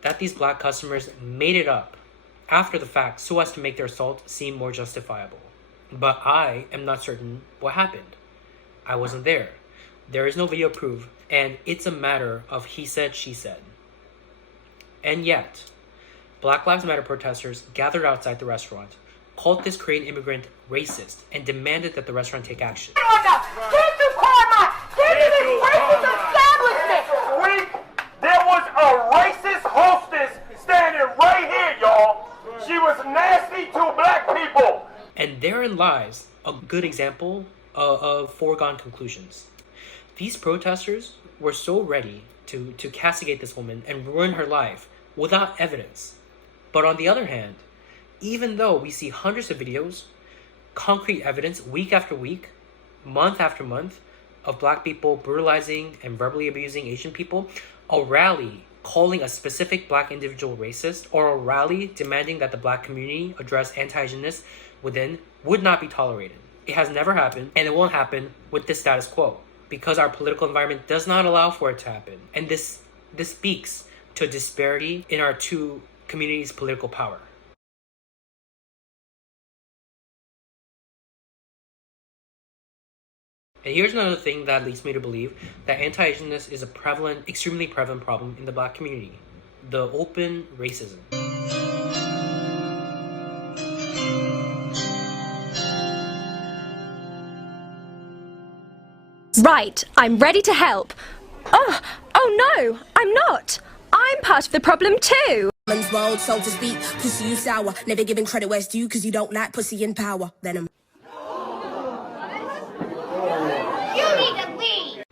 that these black customers made it up after the fact so as to make their assault seem more justifiable. but I am not certain what happened. I wasn't there. There is no video proof, and it's a matter of he said, she said. And yet, Black Lives Matter protesters gathered outside the restaurant, called this Korean immigrant racist, and demanded that the restaurant take action. There was a racist hostess standing right here, y'all. She was nasty to black people. And therein lies a good example of foregone conclusions. These protesters were so ready to castigate this woman and ruin her life without evidence. But on the other hand, even though we see hundreds of videos, concrete evidence week after week, month after month, of black people brutalizing and verbally abusing Asian people, a rally calling a specific black individual racist, or a rally demanding that the black community address anti-Asianness within would not be tolerated. It has never happened, and it won't happen with the status quo, because our political environment does not allow for it to happen. And this speaks to a disparity in our two communities' political power. And here's another thing that leads me to believe that anti-Asianness is a extremely prevalent problem in the black community: the open racism. Right, I'm ready to help. Oh no, I'm not. I'm part of the problem too. Man's world, so to speak, pussy you sour. Never giving credit where it's due, cause you don't like pussy in power. Venom.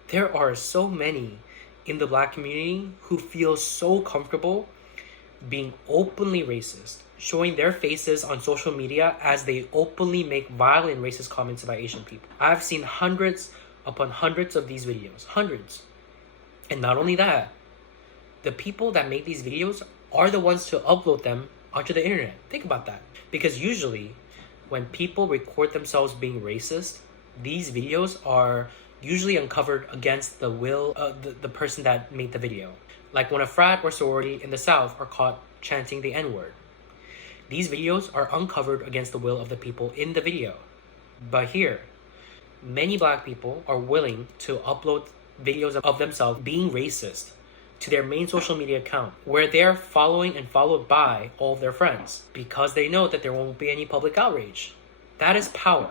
There are so many in the black community who feel so comfortable being openly racist, showing their faces on social media as they openly make violent racist comments about Asian people. I've seen hundreds upon hundreds of these videos, hundreds. And not only that, the people that make these videos are the ones to upload them onto the internet. Think about that. Because usually, when people record themselves being racist, these videos are usually uncovered against the will of the person that made the video. Like when a frat or sorority in the South are caught chanting the N-word. These videos are uncovered against the will of the people in the video. But here, many black people are willing to upload videos of themselves being racist to their main social media account, where they're following and followed by all of their friends, because they know that there won't be any public outrage. That is power.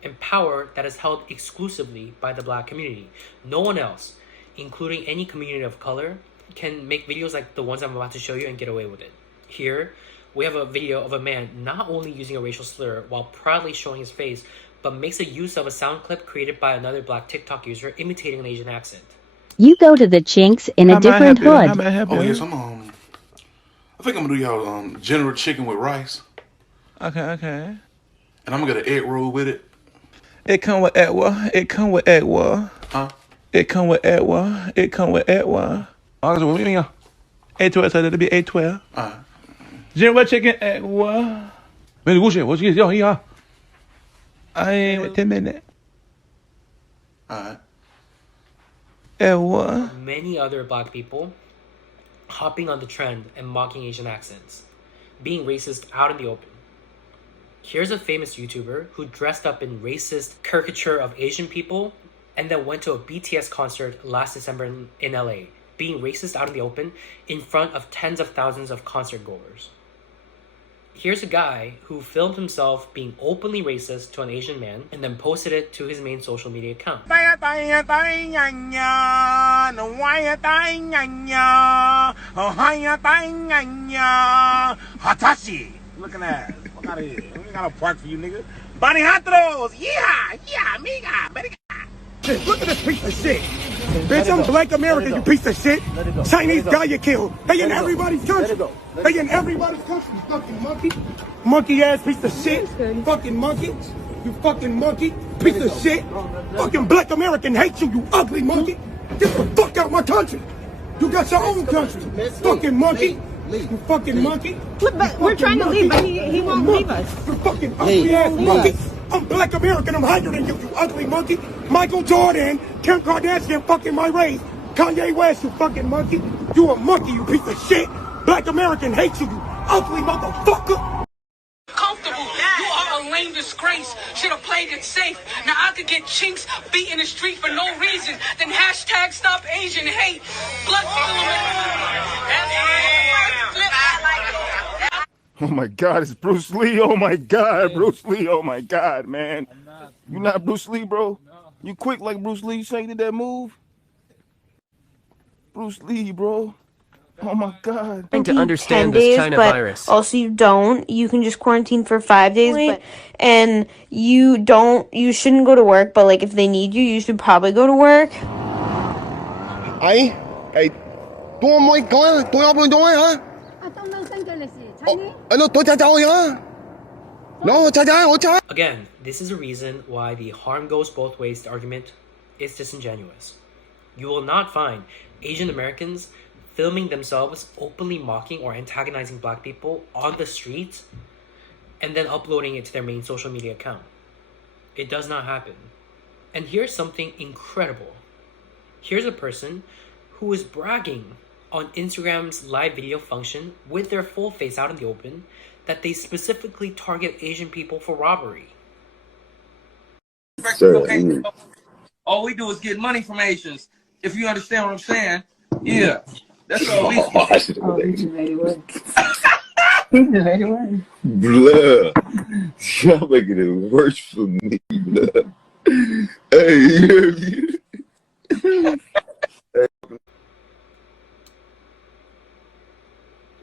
And power that is held exclusively by the black community. No one else, including any community of color, can make videos like the ones I'm about to show you and get away with it. Here, we have a video of a man not only using a racial slur while proudly showing his face, but makes a use of a sound clip created by another black TikTok user imitating an Asian accent. You go to the Chinks in a different hood. Oh yes, I think I'm gonna do y'all general chicken with rice. Okay. And I'm gonna get an egg roll with it. It come with egg what? It come with egg what? Huh? It come with egg what? It come with egg what? Oh, what do you mean? 812, so that'll be 812. General chicken egg what? I ain't with 10 minutes. Alright. Egg what? Many other black people hopping on the trend and mocking Asian accents, being racist out in the open. Here's a famous YouTuber who dressed up in racist caricature of Asian people and then went to a BTS concert last December in LA, being racist out in the open in front of tens of thousands of concert goers. Here's a guy who filmed himself being openly racist to an Asian man and then posted it to his main social media account. Hatashi! Looking at fuck out of here. We ain't got no park for you, nigga. Bonnie Hatros! Yeah, amiga, Shit, look at this piece of shit. Bitch, I'm black American, you piece of shit. Chinese guy you killed. They in everybody's country. They in everybody's country, you fucking monkey. Monkey ass piece of shit. Fucking monkey. You fucking monkey. Piece of shit. Fucking black American hates you, you ugly monkey. Get the fuck out of my country. You got your own country. Fucking monkey. You fucking monkey. But we're trying to leave, but he won't leave us. You fucking ugly ass monkey. I'm black American, I'm higher than you, you ugly monkey. Michael Jordan, Kim Kardashian, fucking my race. Kanye West, you fucking monkey. You a monkey, you piece of shit. Black American hates you, you ugly motherfucker. Comfortable. You are a plain disgrace. Should have played it safe. Now I could get chinks beat in the street for no reason. Then hashtag stop Asian hate. Blood Oh my God, it's Bruce Lee. Oh my God, Bruce Lee. Oh my God, man. You not Bruce Lee, bro? You quick like Bruce Lee. You say you did that move? Bruce Lee, bro. Oh my God. To understand this China virus. Also, you don't. You can just quarantine for 5 days, and you shouldn't go to work. But like, if they need you, you should probably go to work. Hey, tôi mới có tôi không muốn nói hả? Again, this is a reason why the harm goes both ways argument is disingenuous. You will not find Asian Americans filming themselves openly mocking or antagonizing black people on the streets and then uploading it to their main social media account. It does not happen. And here's something incredible. Here's a person who is bragging on Instagram's live video function with their full face out in the open that they specifically target Asian people for robbery. Okay. All we do is get money from Asians. If you understand what I'm saying, yeah. That's all we do. He's made it work. He's made it work. Blah. Y'all making it worse for me, blah. Hey,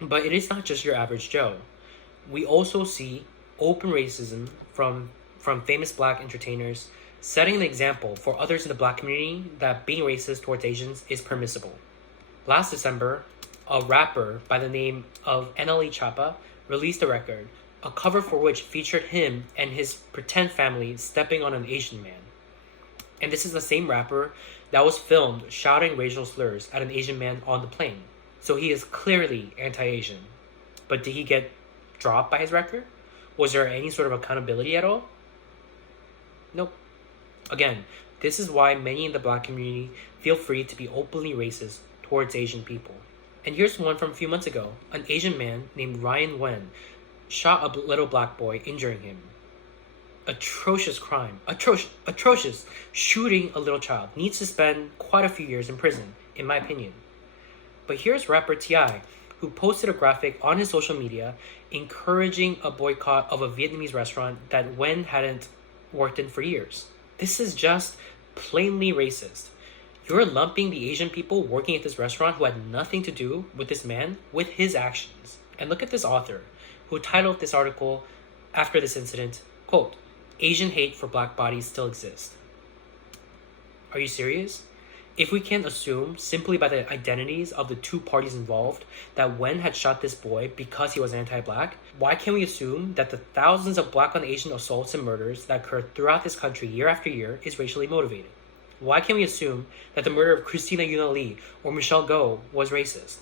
But it is not just your average Joe. We also see open racism from famous black entertainers setting an example for others in the black community that being racist towards Asians is permissible. Last December, a rapper by the name of NLE Choppa released a record, a cover for which featured him and his pretend family stepping on an Asian man. And this is the same rapper that was filmed shouting racial slurs at an Asian man on the plane. So he is clearly anti-Asian. But did he get dropped by his record? Was there any sort of accountability at all? Nope. Again, this is why many in the black community feel free to be openly racist towards Asian people. And here's one from a few months ago. An Asian man named Ryan Wen shot a little black boy, injuring him. Atrocious crime. Atrocious. Shooting a little child needs to spend quite a few years in prison, in my opinion. But here's rapper T.I., who posted a graphic on his social media encouraging a boycott of a Vietnamese restaurant that Wen hadn't worked in for years. This is just plainly racist. You're lumping the Asian people working at this restaurant who had nothing to do with this man with his actions. And look at this author, who titled this article after this incident, quote, "Asian hate for black bodies still exists." Are you serious? If we can assume, simply by the identities of the two parties involved, that Wen had shot this boy because he was anti-black, why can't we assume that the thousands of black on Asian assaults and murders that occur throughout this country year after year is racially motivated? Why can't we assume that the murder of Christina Yuna Lee or Michelle Go was racist?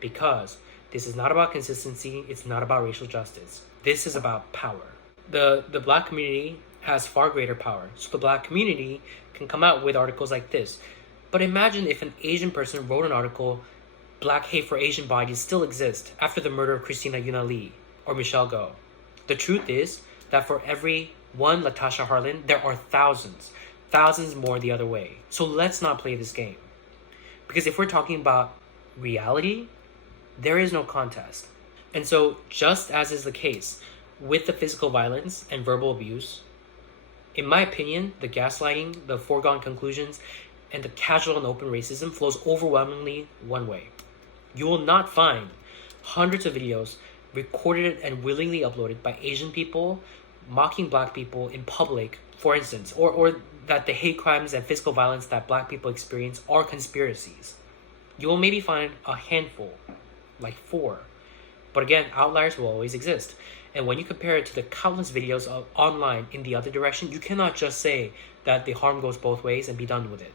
Because this is not about consistency, it's not about racial justice. This is about power. The black community has far greater power, so the black community can come out with articles like this. But imagine if an Asian person wrote an article, "Black hate for Asian bodies still exist after the murder of Christina Yuna Lee or Michelle Go." The truth is that for every one Latasha Harlan, there are thousands more the other way. So let's not play this game. Because if we're talking about reality, there is no contest. And so, just as is the case with the physical violence and verbal abuse, in my opinion, the gaslighting, the foregone conclusions, and the casual and open racism flows overwhelmingly one way. You will not find hundreds of videos recorded and willingly uploaded by Asian people mocking black people in public, for instance, or that the hate crimes and physical violence that black people experience are conspiracies. You will maybe find a handful, like 4. But again, outliers will always exist. And when you compare it to the countless videos online in the other direction, you cannot just say that the harm goes both ways and be done with it.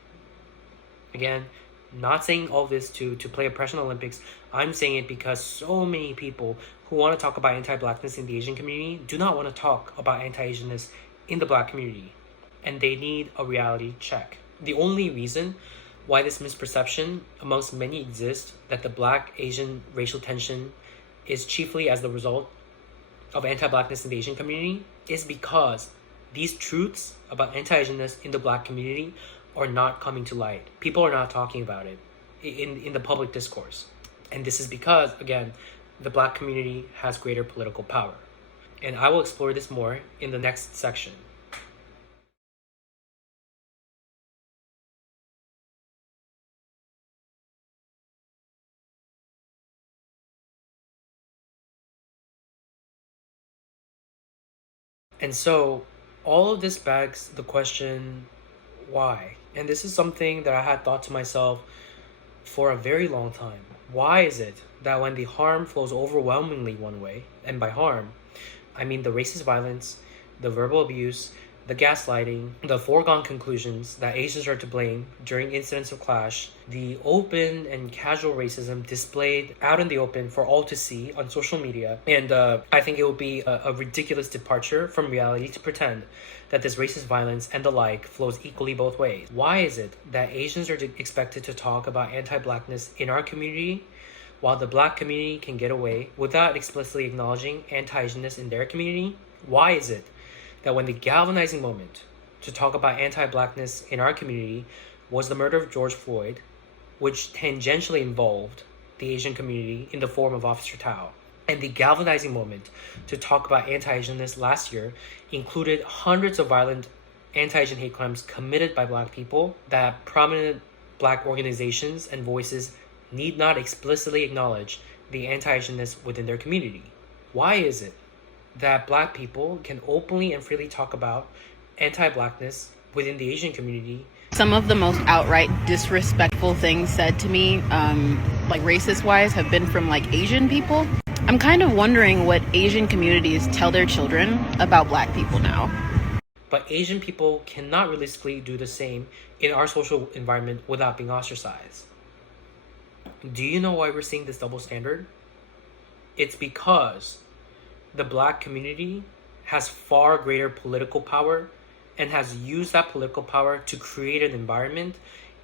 Again, not saying all this to play Oppression Olympics. I'm saying it because so many people who want to talk about anti-blackness in the Asian community do not want to talk about anti-Asianness in the black community. And they need a reality check. The only reason why this misperception amongst many exists that the black-Asian racial tension is chiefly as the result of anti-blackness in the Asian community is because these truths about anti-Asianness in the Black community are not coming to light. People are not talking about it in the public discourse. And this is because, again, the Black community has greater political power. And I will explore this more in the next section. And so all of this begs the question, why? And this is something that I had thought to myself for a very long time. Why is it that when the harm flows overwhelmingly one way, and by harm, I mean the racist violence, the verbal abuse, the gaslighting, the foregone conclusions that Asians are to blame during incidents of clash, the open and casual racism displayed out in the open for all to see on social media, and I think it would be a ridiculous departure from reality to pretend that this racist violence and the like flows equally both ways. Why is it that Asians are expected to talk about anti-Blackness in our community while the Black community can get away without explicitly acknowledging anti-Asianness in their community? Why is it that when the galvanizing moment to talk about anti-Blackness in our community was the murder of George Floyd, which tangentially involved the Asian community in the form of Officer Tao, and the galvanizing moment to talk about anti-Asianness last year included hundreds of violent anti-Asian hate crimes committed by Black people that prominent Black organizations and voices need not explicitly acknowledge the anti-Asianness within their community? Why is it that Black people can openly and freely talk about anti-Blackness within the Asian community? Some of the most outright disrespectful things said to me, like racist-wise, have been from like Asian people. I'm kind of wondering what Asian communities tell their children about Black people now. But Asian people cannot realistically do the same in our social environment without being ostracized. Do you know why we're seeing this double standard? It's because the Black community has far greater political power and has used that political power to create an environment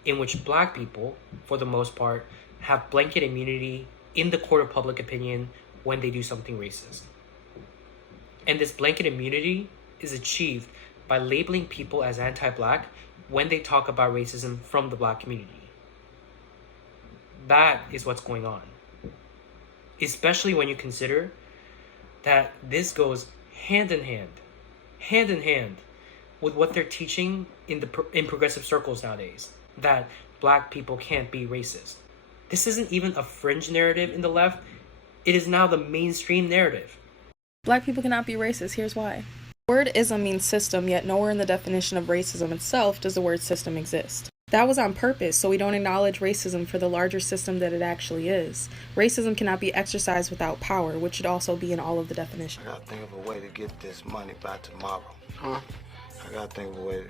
in which Black people, for the most part, have blanket immunity in the court of public opinion when they do something racist. And this blanket immunity is achieved by labeling people as anti-Black when they talk about racism from the Black community. That is what's going on. Especially when you consider that this goes hand in hand with what they're teaching in progressive circles nowadays, that Black people can't be racist. This isn't even a fringe narrative in the left. It is now the mainstream narrative. Black people cannot be racist. Here's why. The word ism means system, yet nowhere in the definition of racism itself does the word system exist. That was on purpose, so we don't acknowledge racism for the larger system that it actually is. Racism cannot be exercised without power, which should also be in all of the definitions. I gotta think of a way to get this money by tomorrow. I gotta think of a way to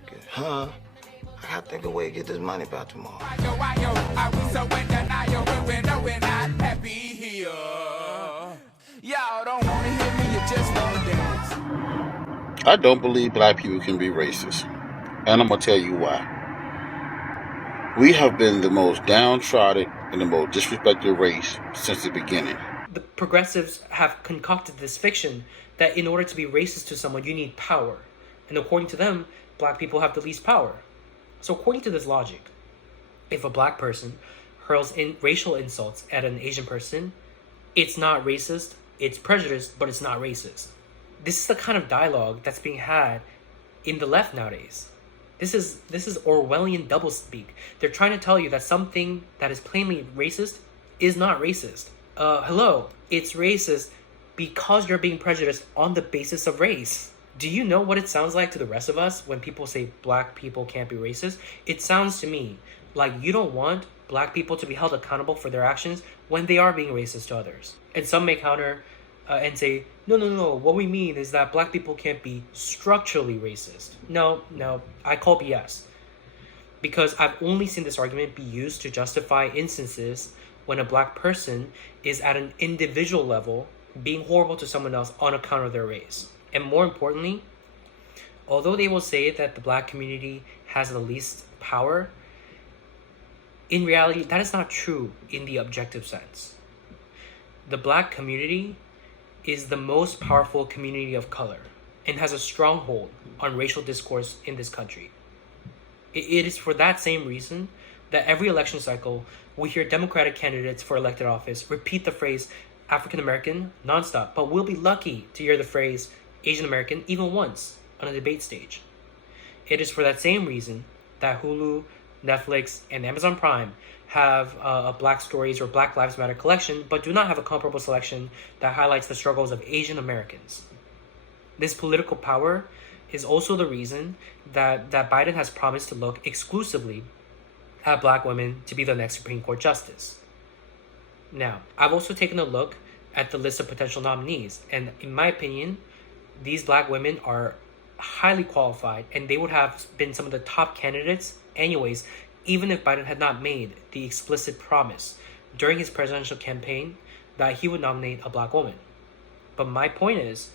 get this money by tomorrow. Y'all don't wanna hear me, you just wanna dance. I don't believe Black people can be racist. And I'm gonna tell you why. We have been the most downtrodden and the most disrespected race since the beginning. The progressives have concocted this fiction that in order to be racist to someone, you need power. And according to them, Black people have the least power. So according to this logic, if a Black person hurls racial insults at an Asian person, it's not racist, it's prejudiced, but it's not racist. This is the kind of dialogue that's being had in the left nowadays. This is Orwellian doublespeak. They're trying to tell you that something that is plainly racist is not racist. Hello, it's racist because you're being prejudiced on the basis of race. Do you know what it sounds like to the rest of us when people say Black people can't be racist? It sounds to me like you don't want Black people to be held accountable for their actions when they are being racist to others. And some may counter and say, no, what we mean is that Black people can't be structurally racist. No, I call BS. Because I've only seen this argument be used to justify instances when a Black person is at an individual level being horrible to someone else on account of their race. And more importantly, although they will say that the Black community has the least power, in reality, that is not true in the objective sense. The Black community is the most powerful community of color and has a stronghold on racial discourse in this country. It is for that same reason that every election cycle we hear Democratic candidates for elected office repeat the phrase African American nonstop, but we'll be lucky to hear the phrase Asian American even once on a debate stage. It is for that same reason that Hulu, Netflix, and Amazon Prime have a Black Stories or Black Lives Matter collection, but do not have a comparable selection that highlights the struggles of Asian Americans. This political power is also the reason that Biden has promised to look exclusively at Black women to be the next Supreme Court justice. Now, I've also taken a look at the list of potential nominees, and in my opinion, these Black women are highly qualified, and they would have been some of the top candidates anyways, even if Biden had not made the explicit promise during his presidential campaign that he would nominate a Black woman. But my point is,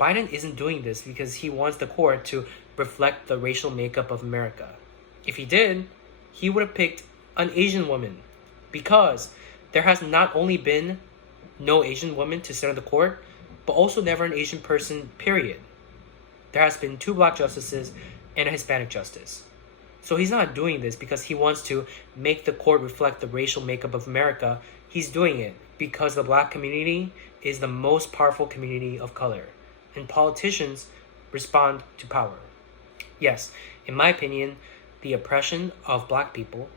Biden isn't doing this because he wants the court to reflect the racial makeup of America. If he did, he would have picked an Asian woman, because there has not only been no Asian woman to sit on the court, but also never an Asian person, period. There has been 2 Black justices and a Hispanic justice. So he's not doing this because he wants to make the court reflect the racial makeup of America. He's doing it because the Black community is the most powerful community of color, and politicians respond to power. Yes, in my opinion, the oppression of Black people,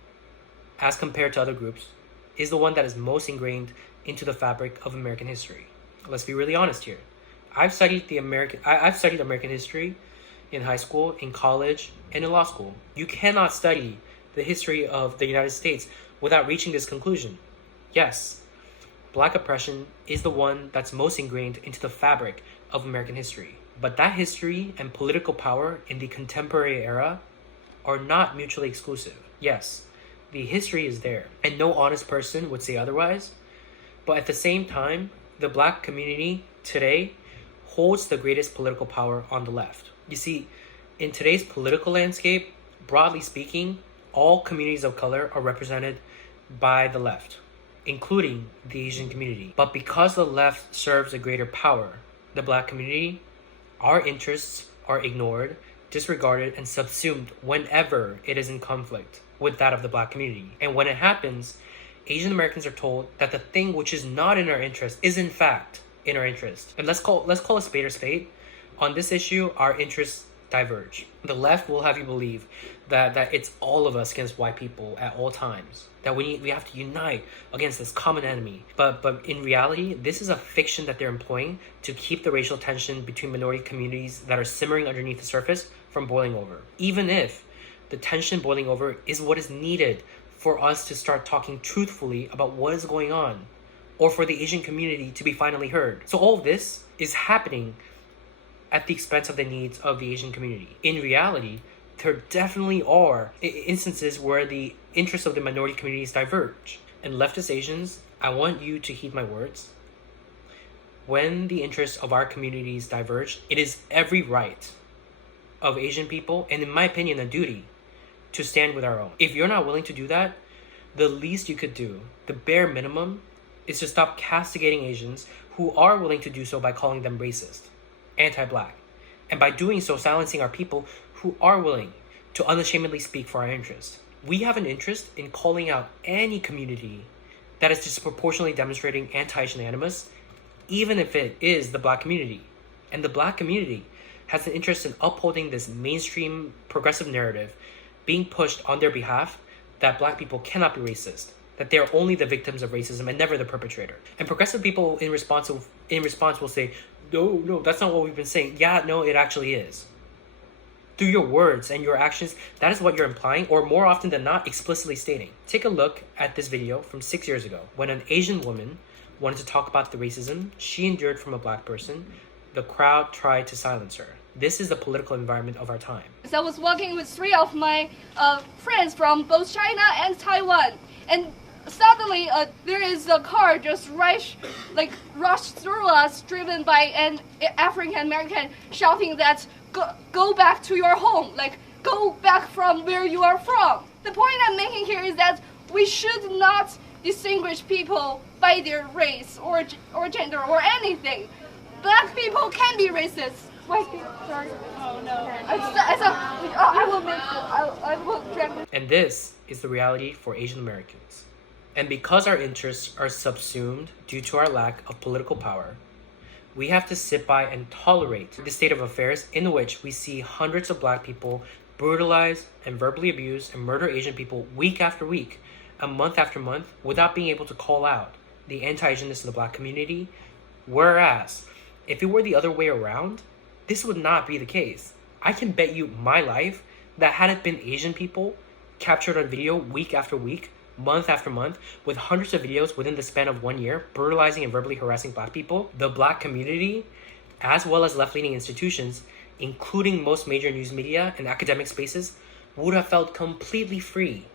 as compared to other groups, is the one that is most ingrained into the fabric of American history. Let's be really honest here. I've studied American history in high school, in college, and in law school. You cannot study the history of the United States without reaching this conclusion. Yes, Black oppression is the one that's most ingrained into the fabric of American history. But that history and political power in the contemporary era are not mutually exclusive. Yes, the history is there, and no honest person would say otherwise. But at the same time, the Black community today holds the greatest political power on the left. You see, in today's political landscape, broadly speaking, all communities of color are represented by the left, including the Asian community. But because the left serves a greater power, the Black community, our interests are ignored, disregarded, and subsumed whenever it is in conflict with that of the Black community. And when it happens, Asian Americans are told that the thing which is not in our interest is in fact in our interest. And let's call a spade. On this issue, our interests diverge. The left will have you believe that it's all of us against white people at all times, that we have to unite against this common enemy. But in reality, this is a fiction that they're employing to keep the racial tension between minority communities that are simmering underneath the surface from boiling over. Even if the tension boiling over is what is needed for us to start talking truthfully about what is going on, or for the Asian community to be finally heard. So all of this is happening at the expense of the needs of the Asian community. In reality, there definitely are instances where the interests of the minority communities diverge. And leftist Asians, I want you to heed my words. When the interests of our communities diverge, it is every right of Asian people, and in my opinion, a duty, to stand with our own. If you're not willing to do that, the least you could do, the bare minimum, is to stop castigating Asians who are willing to do so by calling them racist, anti-Black, and by doing so silencing our people who are willing to unashamedly speak for our interests. We have an interest in calling out any community that is disproportionately demonstrating anti-Asian animus, even if it is the Black community. And the Black community has an interest in upholding this mainstream progressive narrative being pushed on their behalf that Black people cannot be racist, that they are only the victims of racism and never the perpetrator. And progressive people in response will say, no, that's not what we've been saying. Yeah, no, it actually is. Through your words and your actions, that is what you're implying, or more often than not, explicitly stating. Take a look at this video from 6 years ago, when an Asian woman wanted to talk about the racism she endured from a Black person. The crowd tried to silence her. This is the political environment of our time. So I was walking with 3 of my friends from both China and Taiwan, and suddenly there is a car just rushed through us, driven by an African American, shouting that go back to your home, like go back from where you are from. The point I'm making here is that we should not distinguish people by their race or gender or anything. black people can be racist. White people, sorry. Oh no. I will make it. I will drag it. And this is the reality for Asian Americans. And because our interests are subsumed due to our lack of political power, we have to sit by and tolerate the state of affairs in which we see hundreds of black people brutalize and verbally abuse and murder Asian people week after week, and month after month, without being able to call out the anti-Asianness of the black community. Whereas, if it were the other way around, this would not be the case. I can bet you my life that had it been Asian people captured on video week after week, month after month, with hundreds of videos within the span of 1 year, brutalizing and verbally harassing black people, the black community, as well as left-leaning institutions, including most major news media and academic spaces, would have felt completely free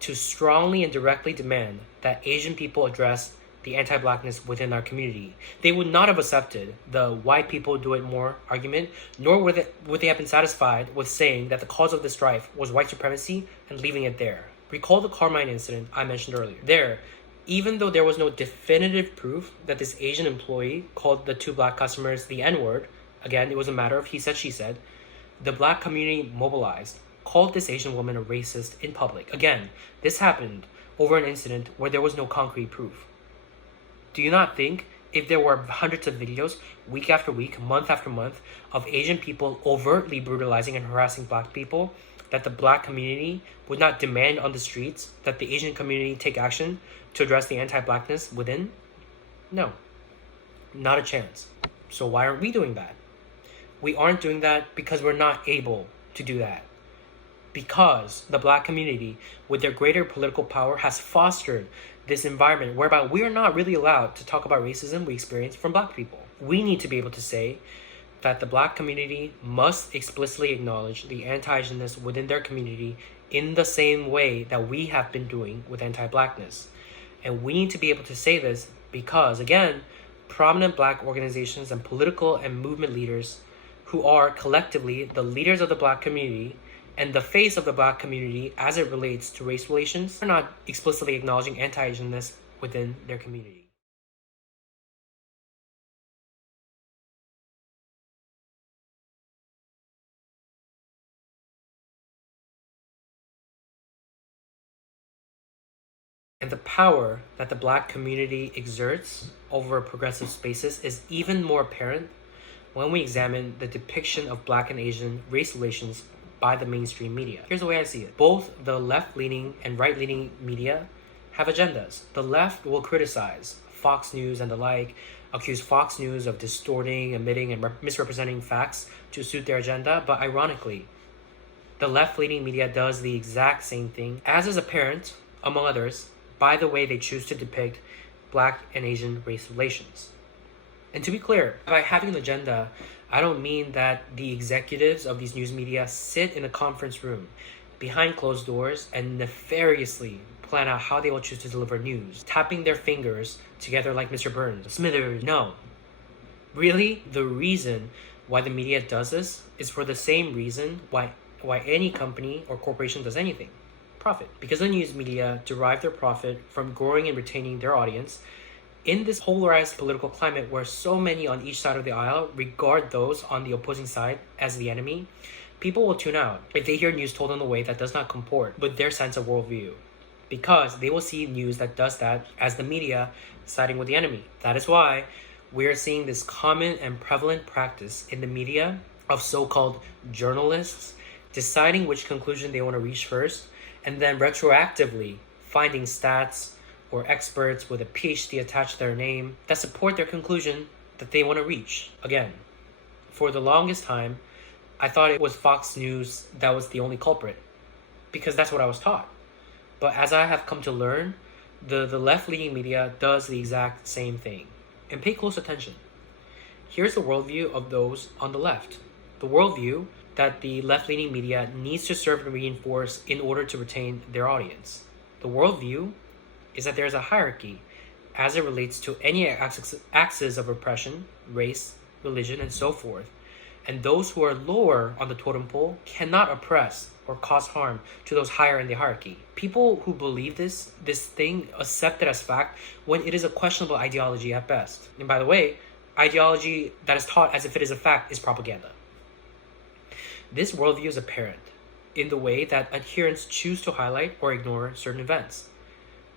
to strongly and directly demand that Asian people address the anti-blackness within our community. They would not have accepted the white people do it more argument, nor would they have been satisfied with saying that the cause of the strife was white supremacy and leaving it there. Recall the Carmine incident I mentioned earlier. There, even though there was no definitive proof that this Asian employee called the 2 black customers the N-word, again, it was a matter of he said, she said, the black community mobilized, called this Asian woman a racist in public. Again, this happened over an incident where there was no concrete proof. Do you not think if there were hundreds of videos, week after week, month after month, of Asian people overtly brutalizing and harassing black people, that the black community would not demand on the streets that the Asian community take action to address the anti-blackness within? No, not a chance. So why aren't we doing that? We aren't doing that because we're not able to do that. Because the black community, with their greater political power, has fostered this environment whereby we are not really allowed to talk about racism we experience from black people. We need to be able to say that the black community must explicitly acknowledge the anti-Asianness within their community in the same way that we have been doing with anti-blackness. And we need to be able to say this because, again, prominent black organizations and political and movement leaders who are collectively the leaders of the black community and the face of the black community as it relates to race relations are not explicitly acknowledging anti-Asianness within their community. And the power that the black community exerts over progressive spaces is even more apparent when we examine the depiction of black and Asian race relations by the mainstream media. Here's the way I see it. Both the left-leaning and right-leaning media have agendas. The left will criticize Fox News and the like, accuse Fox News of distorting, omitting, and misrepresenting facts to suit their agenda, but ironically, the left-leaning media does the exact same thing, as is apparent, among others, by the way they choose to depict black and Asian race relations. And to be clear, by having an agenda, I don't mean that the executives of these news media sit in a conference room behind closed doors and nefariously plan out how they will choose to deliver news, tapping their fingers together like Mr. Burns, Smithers. No. Really, the reason why the media does this is for the same reason why any company or corporation does anything. Profit. Because the news media derive their profit from growing and retaining their audience. In this polarized political climate where so many on each side of the aisle regard those on the opposing side as the enemy, people will tune out if they hear news told in a way that does not comport with their sense of worldview, because they will see news that does that as the media siding with the enemy. That is why we are seeing this common and prevalent practice in the media of so-called journalists deciding which conclusion they want to reach first, and then retroactively finding stats or experts with a PhD attached to their name that support their conclusion that they want to reach. Again, for the longest time, I thought it was Fox News that was the only culprit, because that's what I was taught. But as I have come to learn, the left-leaning media does the exact same thing. And pay close attention. Here's the worldview of those on the left. The worldview that the left-leaning media needs to serve and reinforce in order to retain their audience. The worldview is that there's a hierarchy as it relates to any axis of oppression, race, religion, and so forth. And those who are lower on the totem pole cannot oppress or cause harm to those higher in the hierarchy. People who believe this thing accept it as fact when it is a questionable ideology at best. And by the way, ideology that is taught as if it is a fact is propaganda. This worldview is apparent in the way that adherents choose to highlight or ignore certain events.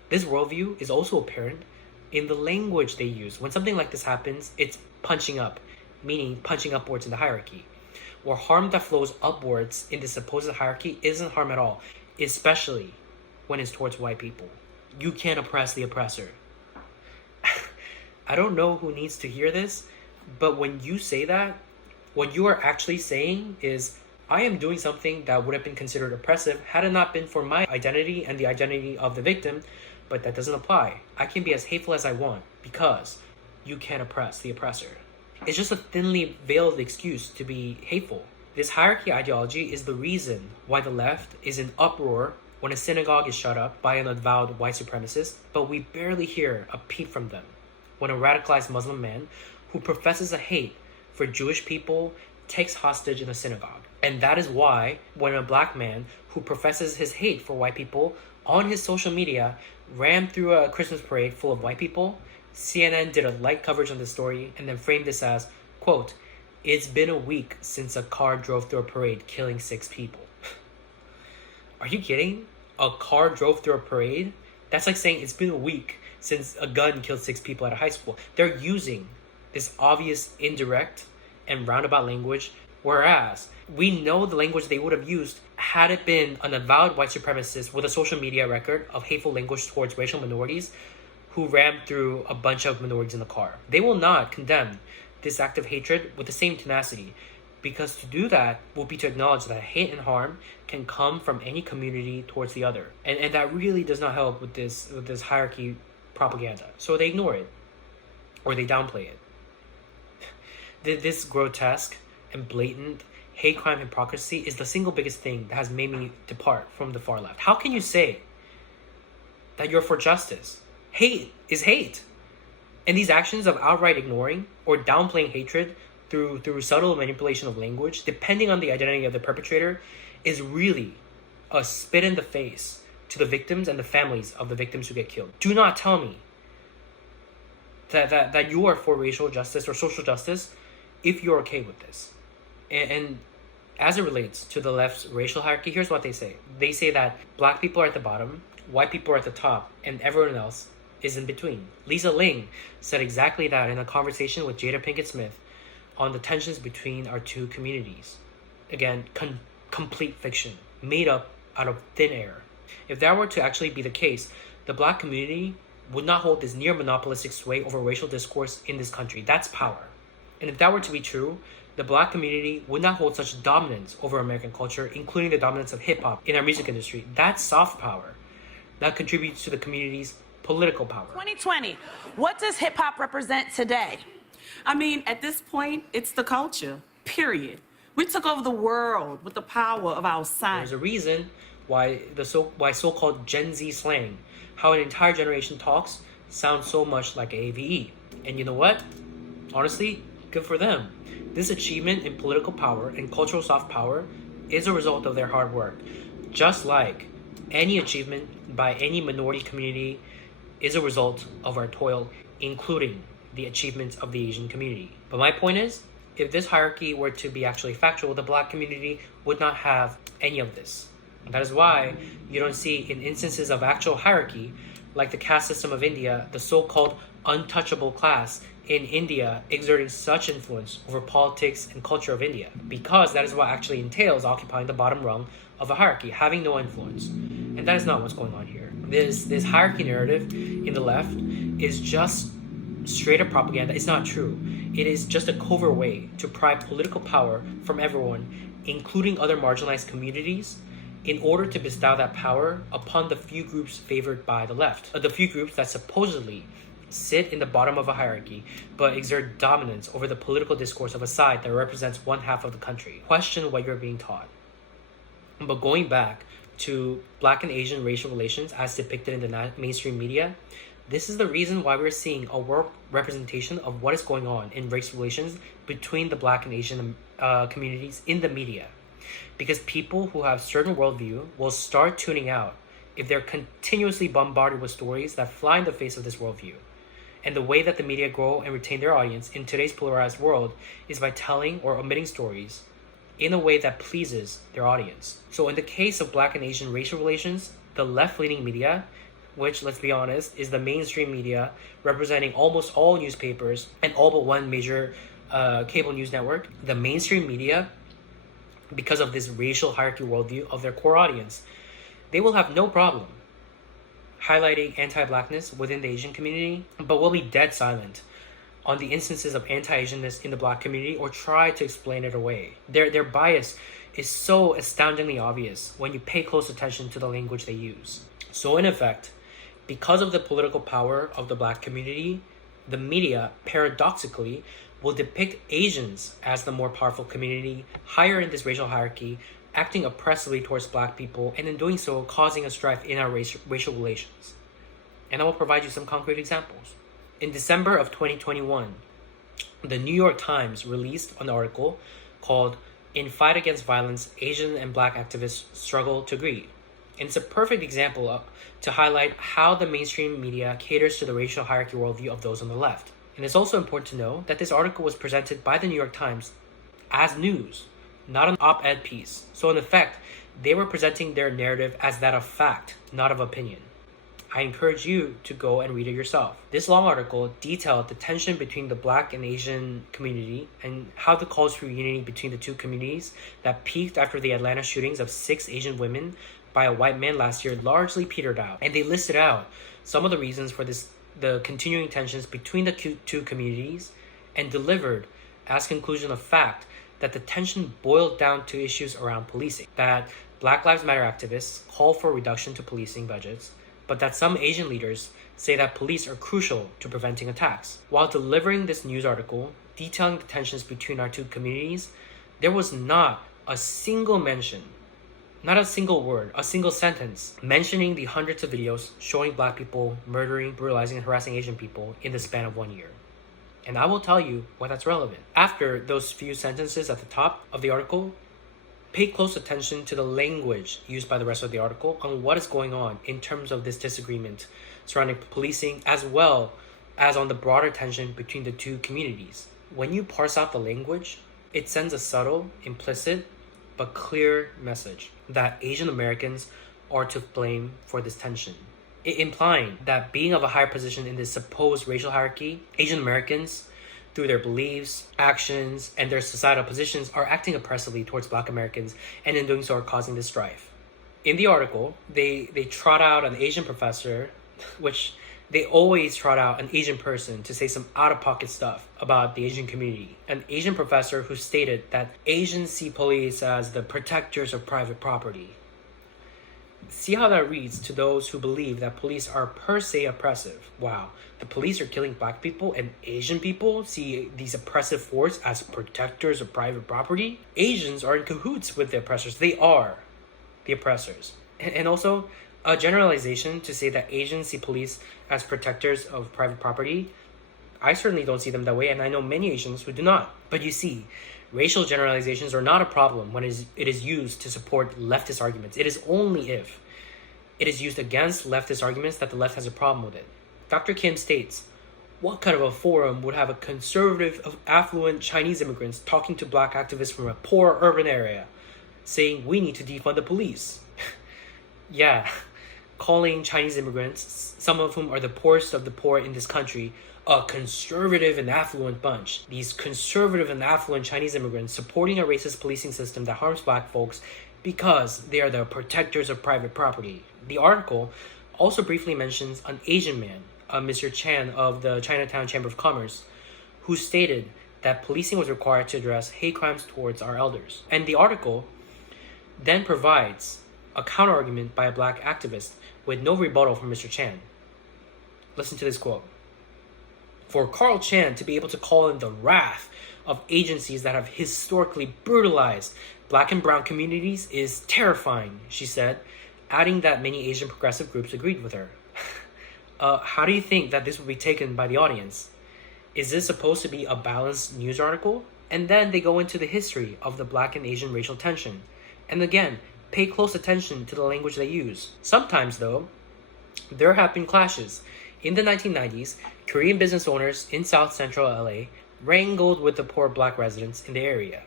This worldview is also apparent in the language they use. When something like this happens, it's punching up, meaning punching upwards in the hierarchy. Or harm that flows upwards in the supposed hierarchy isn't harm at all, especially when it's towards white people. You can't oppress the oppressor. I don't know who needs to hear this, but when you say that, what you are actually saying is, I am doing something that would have been considered oppressive had it not been for my identity and the identity of the victim, but that doesn't apply. I can be as hateful as I want because you can't oppress the oppressor. It's just a thinly veiled excuse to be hateful. This hierarchy ideology is the reason why the left is in uproar when a synagogue is shut up by an avowed white supremacist, but we barely hear a peep from them when a radicalized Muslim man who professes a hate for Jewish people takes hostage in a synagogue. And that is why when a black man who professes his hate for white people on his social media ran through a Christmas parade full of white people, CNN did a light coverage on the story and then framed this as, quote, "It's been a week since a car drove through a parade killing 6 people." Are you kidding? A car drove through a parade? That's like saying it's been a week since a gun killed 6 people at a high school. They're using this obvious indirect and roundabout language, whereas we know the language they would have used had it been an avowed white supremacist with a social media record of hateful language towards racial minorities who rammed through a bunch of minorities in the car. They will not condemn this act of hatred with the same tenacity, because to do that will be to acknowledge that hate and harm can come from any community towards the other. And that really does not help with this hierarchy propaganda. So they ignore it, or they downplay it. This grotesque and blatant hate crime hypocrisy is the single biggest thing that has made me depart from the far left. How can you say that you're for justice? Hate is hate. And these actions of outright ignoring or downplaying hatred through subtle manipulation of language, depending on the identity of the perpetrator, is really a spit in the face to the victims and the families of the victims who get killed. Do not tell me that you are for racial justice or social justice if you're okay with this. And as it relates to the left's racial hierarchy, here's what they say. They say that black people are at the bottom, white people are at the top, and everyone else is in between. Lisa Ling said exactly that in a conversation with Jada Pinkett Smith on the tensions between our two communities. Again, complete fiction, made up out of thin air. If that were to actually be the case, the black community would not hold this near monopolistic sway over racial discourse in this country. That's power. And if that were to be true, the black community would not hold such dominance over American culture, including the dominance of hip-hop in our music industry. That's soft power. That contributes to the community's political power. 2020, what does hip-hop represent today? I mean, at this point, it's the culture, period. We took over the world with the power of our sound. There's a reason why so-called Gen Z slang, how an entire generation talks, sounds so much like AVE. And you know what? Honestly, good for them. This achievement in political power and cultural soft power is a result of their hard work. Just like any achievement by any minority community is a result of our toil, including the achievements of the Asian community. But my point is, if this hierarchy were to be actually factual, the black community would not have any of this. And that is why you don't see in instances of actual hierarchy, like the caste system of India, the so-called untouchable class in India exerting such influence over politics and culture of India, because that is what actually entails occupying the bottom rung of a hierarchy, having no influence. And that is not what's going on here. This hierarchy narrative in the left is just straight up propaganda. It's not true. It is just a covert way to pry political power from everyone, including other marginalized communities, in order to bestow that power upon the few groups favored by the left. The few groups that supposedly sit in the bottom of a hierarchy, but exert dominance over the political discourse of a side that represents one half of the country. Question what you're being taught. But going back to Black and Asian racial relations as depicted in the mainstream media, this is the reason why we're seeing a warped representation of what is going on in race relations between the Black and Asian communities in the media. Because people who have certain worldview will start tuning out if they're continuously bombarded with stories that fly in the face of this worldview. And the way that the media grow and retain their audience in today's polarized world is by telling or omitting stories in a way that pleases their audience. So in the case of Black and Asian racial relations, the left-leaning media, which, let's be honest, is the mainstream media representing almost all newspapers and all but one major cable news network, the mainstream media, because of this racial hierarchy worldview of their core audience, they will have no problem highlighting anti-Blackness within the Asian community, but will be dead silent on the instances of anti-Asianness in the Black community or try to explain it away. Their bias is so astoundingly obvious when you pay close attention to the language they use. So in effect, because of the political power of the Black community, the media, paradoxically, will depict Asians as the more powerful community, higher in this racial hierarchy, acting oppressively towards Black people, and in doing so, causing a strife in our racial relations. And I will provide you some concrete examples. In December of 2021, the New York Times released an article called "In Fight Against Violence, Asian and Black Activists Struggle to Agree." And it's a perfect example to highlight how the mainstream media caters to the racial hierarchy worldview of those on the left. And it's also important to know that this article was presented by the New York Times as news, not an op-ed piece. So in effect, they were presenting their narrative as that of fact, not of opinion. I encourage you to go and read it yourself. This long article detailed the tension between the Black and Asian community and how the calls for unity between the two communities that peaked after the Atlanta shootings of 6 Asian women by a white man last year largely petered out. And they listed out some of the reasons for the continuing tensions between the two communities, and delivered as conclusion of fact that the tension boiled down to issues around policing, that Black Lives Matter activists call for a reduction to policing budgets, but that some Asian leaders say that police are crucial to preventing attacks. While delivering this news article detailing the tensions between our two communities, there was not a single mention, not a single word, a single sentence mentioning the hundreds of videos showing Black people murdering, brutalizing, and harassing Asian people in the span of 1 year. And I will tell you why that's relevant. After those few sentences at the top of the article, pay close attention to the language used by the rest of the article on what is going on in terms of this disagreement surrounding policing, as well as on the broader tension between the two communities. When you parse out the language, it sends a subtle, implicit, but clear message that Asian Americans are to blame for this tension, implying that being of a higher position in this supposed racial hierarchy, Asian Americans, through their beliefs, actions, and their societal positions, are acting oppressively towards Black Americans, and in doing so are causing this strife. In the article, they trot out an Asian professor, which they always trot out an Asian person to say some out-of-pocket stuff about the Asian community. An Asian professor who stated that Asians see police as the protectors of private property. See how that reads to those who believe that police are per se oppressive. Wow, the police are killing Black people and Asian people see these oppressive force as protectors of private property? Asians are in cahoots with the oppressors. They are the oppressors. And also, a generalization to say that Asians see police as protectors of private property, I certainly don't see them that way, and I know many Asians who do not. But you see, racial generalizations are not a problem when it is used to support leftist arguments. It is only if it is used against leftist arguments that the left has a problem with it. Dr. Kim states, what kind of a forum would have a conservative, affluent Chinese immigrants talking to Black activists from a poor urban area, saying we need to defund the police? Yeah, calling Chinese immigrants, some of whom are the poorest of the poor in this country, a conservative and affluent bunch. These conservative and affluent Chinese immigrants supporting a racist policing system that harms Black folks because they are the protectors of private property. The article also briefly mentions an Asian man, Mr. Chan of the Chinatown Chamber of Commerce, who stated that policing was required to address hate crimes towards our elders. And the article then provides a counterargument by a Black activist with no rebuttal from Mr. Chan. Listen to this quote. For Carl Chan to be able to call in the wrath of agencies that have historically brutalized Black and brown communities is terrifying, she said, adding that many Asian progressive groups agreed with her. How do you think that this will be taken by the audience? Is this supposed to be a balanced news article? And then they go into the history of the Black and Asian racial tension. And again, pay close attention to the language they use. Sometimes, though, there have been clashes. In the 1990s, Korean business owners in South Central LA wrangled with the poor black residents in the area.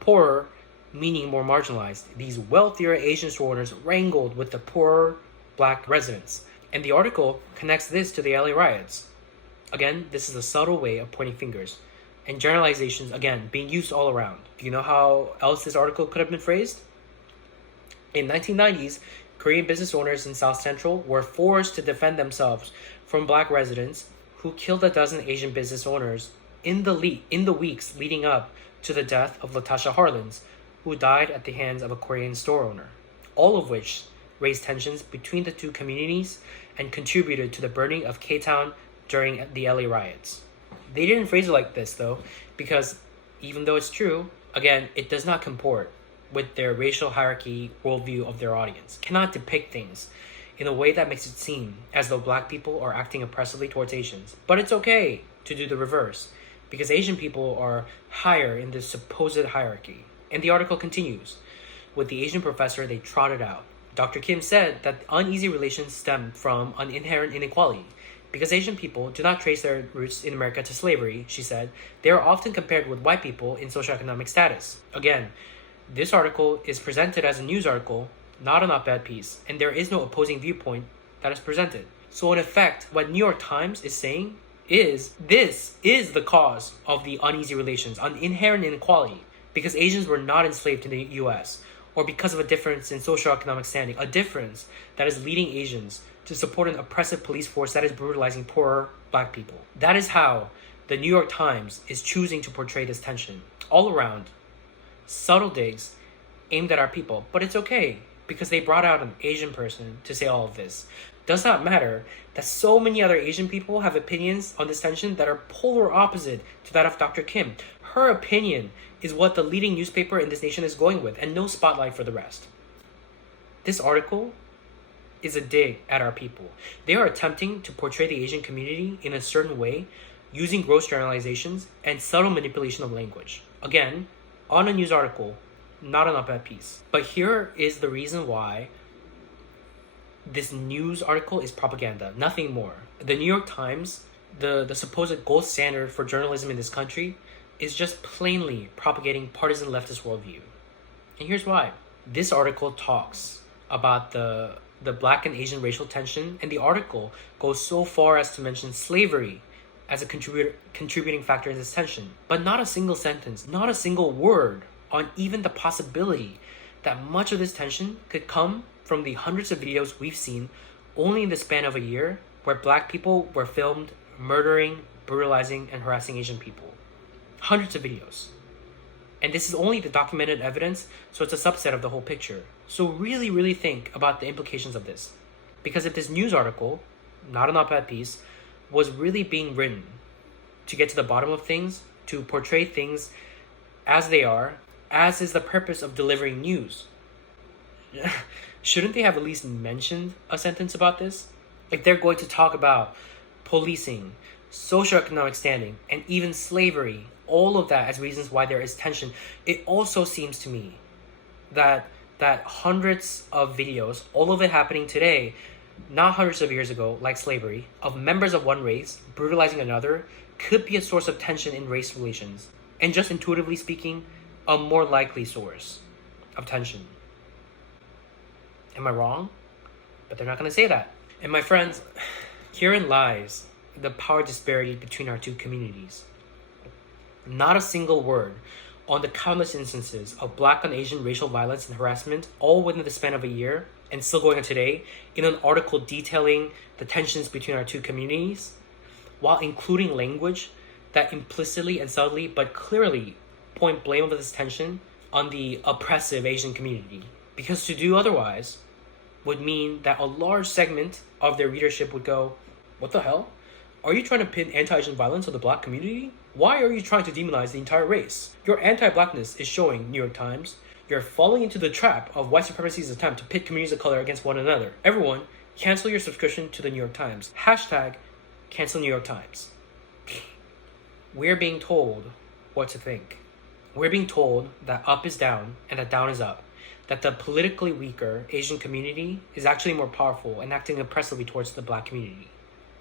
Poorer, meaning more marginalized. These wealthier Asian store owners wrangled with the poorer black residents. And the article connects this to the LA riots. Again, this is a subtle way of pointing fingers. And generalizations, again, being used all around. Do you know how else this article could have been phrased? In 1990s, Korean business owners in South Central were forced to defend themselves from black residents who killed a dozen Asian business owners in the weeks leading up to the death of Latasha Harlins, who died at the hands of a Korean store owner. All of which raised tensions between the two communities and contributed to the burning of K-Town during the LA riots. They didn't phrase it like this though, because even though it's true, again, it does not comport with their racial hierarchy worldview of their audience. Cannot depict things in a way that makes it seem as though black people are acting oppressively towards Asians. But it's okay to do the reverse, because Asian people are higher in this supposed hierarchy. And the article continues. With the Asian professor, they trotted out. Dr. Kim said that uneasy relations stem from an inherent inequality. Because Asian people do not trace their roots in America to slavery, she said, they are often compared with white people in socioeconomic status. Again, this article is presented as a news article, not an op-ed piece, and there is no opposing viewpoint that is presented. So in effect, what New York Times is saying is this is the cause of the uneasy relations, an inherent inequality, because Asians were not enslaved in the US, or because of a difference in socioeconomic standing, a difference that is leading Asians to support an oppressive police force that is brutalizing poorer black people. That is how the New York Times is choosing to portray this tension. All around, subtle digs aimed at our people, but it's okay because they brought out an Asian person to say all of this. Does not matter that so many other Asian people have opinions on this tension that are polar opposite to that of Dr. Kim. Her opinion is what the leading newspaper in this nation is going with, and no spotlight for the rest. This article is a dig at our people. They are attempting to portray the Asian community in a certain way, using gross generalizations and subtle manipulation of language. Again, on a news article, not an op-ed piece. But here is the reason why this news article is propaganda, nothing more. The New York Times, the supposed gold standard for journalism in this country, is just plainly propagating partisan leftist worldview. And here's why. This article talks about the black and Asian racial tension, and the article goes so far as to mention slavery as a contributing factor in this tension. But not a single sentence, not a single word on even the possibility that much of this tension could come from the hundreds of videos we've seen only in the span of a year where black people were filmed murdering, brutalizing, and harassing Asian people. Hundreds of videos. And this is only the documented evidence, so it's a subset of the whole picture. So really, really think about the implications of this. Because if this news article, not an op-ed piece, was really being written to get to the bottom of things, to portray things as they are, as is the purpose of delivering news, shouldn't they have at least mentioned a sentence about this? If they're going to talk about policing, socioeconomic standing, and even slavery, all of that as reasons why there is tension, it also seems to me that hundreds of videos, all of it happening today, not hundreds of years ago, like slavery, of members of one race brutalizing another, could be a source of tension in race relations. And just intuitively speaking, a more likely source of tension. Am I wrong? But they're not going to say that. And my friends, herein lies the power disparity between our two communities. Not a single word on the countless instances of black and Asian racial violence and harassment, all within the span of a year, and still going on today, in an article detailing the tensions between our two communities, while including language that implicitly and subtly, but clearly, point blame of this tension on the oppressive Asian community. Because to do otherwise would mean that a large segment of their readership would go, what the hell? Are you trying to pin anti-Asian violence on the black community? Why are you trying to demonize the entire race? Your anti-blackness is showing, New York Times. You're falling into the trap of white supremacy's attempt to pit communities of color against one another. Everyone, cancel your subscription to the New York Times. Hashtag cancel New York Times. We're being told what to think. We're being told that up is down and that down is up. That the politically weaker Asian community is actually more powerful and acting oppressively towards the black community.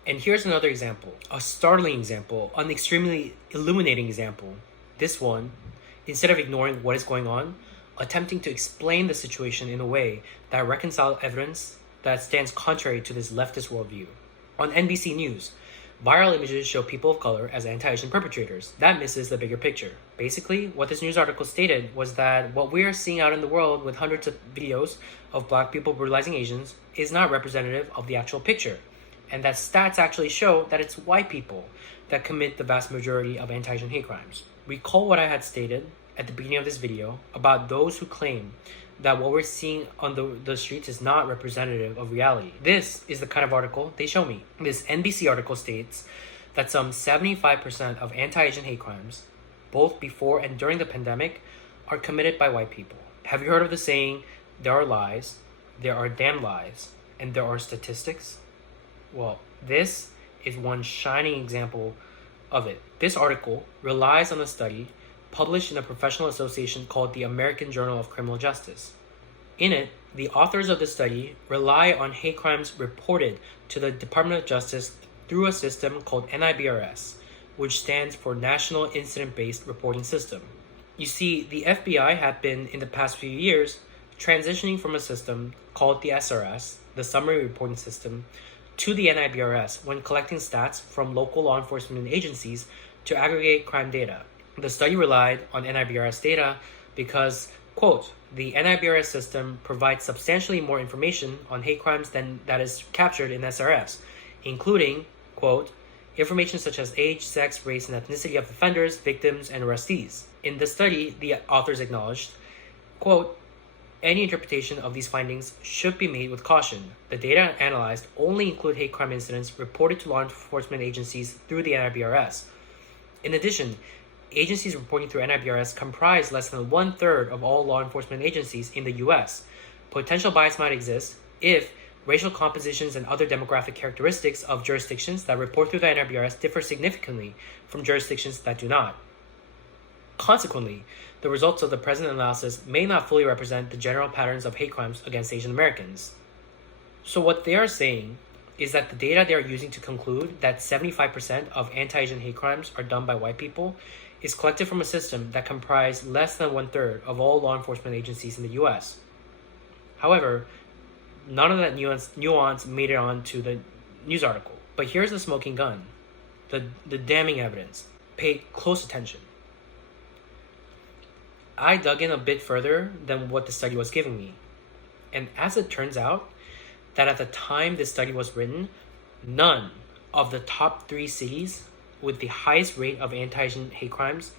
And here's another example, a startling example, an extremely illuminating example. This one, instead of ignoring what is going on, attempting to explain the situation in a way that reconciles evidence that stands contrary to this leftist worldview. On NBC News, viral images show people of color as anti-Asian perpetrators. That misses the bigger picture. Basically, what this news article stated was that what we are seeing out in the world with hundreds of videos of black people brutalizing Asians is not representative of the actual picture, and that stats actually show that it's white people that commit the vast majority of anti-Asian hate crimes. Recall what I had stated at the beginning of this video about those who claim that what we're seeing on the streets is not representative of reality. This is the kind of article they show me. This NBC article states that some 75% of anti-Asian hate crimes, both before and during the pandemic, are committed by white people. Have you heard of the saying, there are lies, there are damn lies, and there are statistics? Well, this is one shining example of it. This article relies on a study published in a professional association called the American Journal of Criminal Justice. In it, the authors of the study rely on hate crimes reported to the Department of Justice through a system called NIBRS, which stands for National Incident-Based Reporting System. You see, the FBI had been, in the past few years, transitioning from a system called the SRS, the Summary Reporting System, to the NIBRS when collecting stats from local law enforcement agencies to aggregate crime data. The study relied on NIBRS data because, quote, the NIBRS system provides substantially more information on hate crimes than that is captured in SRS, including, quote, information such as age, sex, race, and ethnicity of offenders, victims, and arrestees. In the study, the authors acknowledged, quote, any interpretation of these findings should be made with caution. The data analyzed only include hate crime incidents reported to law enforcement agencies through the NIBRS. In addition, agencies reporting through NIBRS comprise less than 1/3 of all law enforcement agencies in the U.S. Potential bias might exist if racial compositions and other demographic characteristics of jurisdictions that report through the NIBRS differ significantly from jurisdictions that do not. Consequently, the results of the present analysis may not fully represent the general patterns of hate crimes against Asian Americans. So what they are saying is that the data they are using to conclude that 75% of anti-Asian hate crimes are done by white people is collected from a system that comprised less than 1/3 of all law enforcement agencies in the U.S. However, none of that nuance made it onto the news article. But here's the smoking gun, the damning evidence. Pay close attention. I dug in a bit further than what the study was giving me. And as it turns out, that at the time this study was written, none of the top 3 cities with the highest rate of anti-Asian hate crimes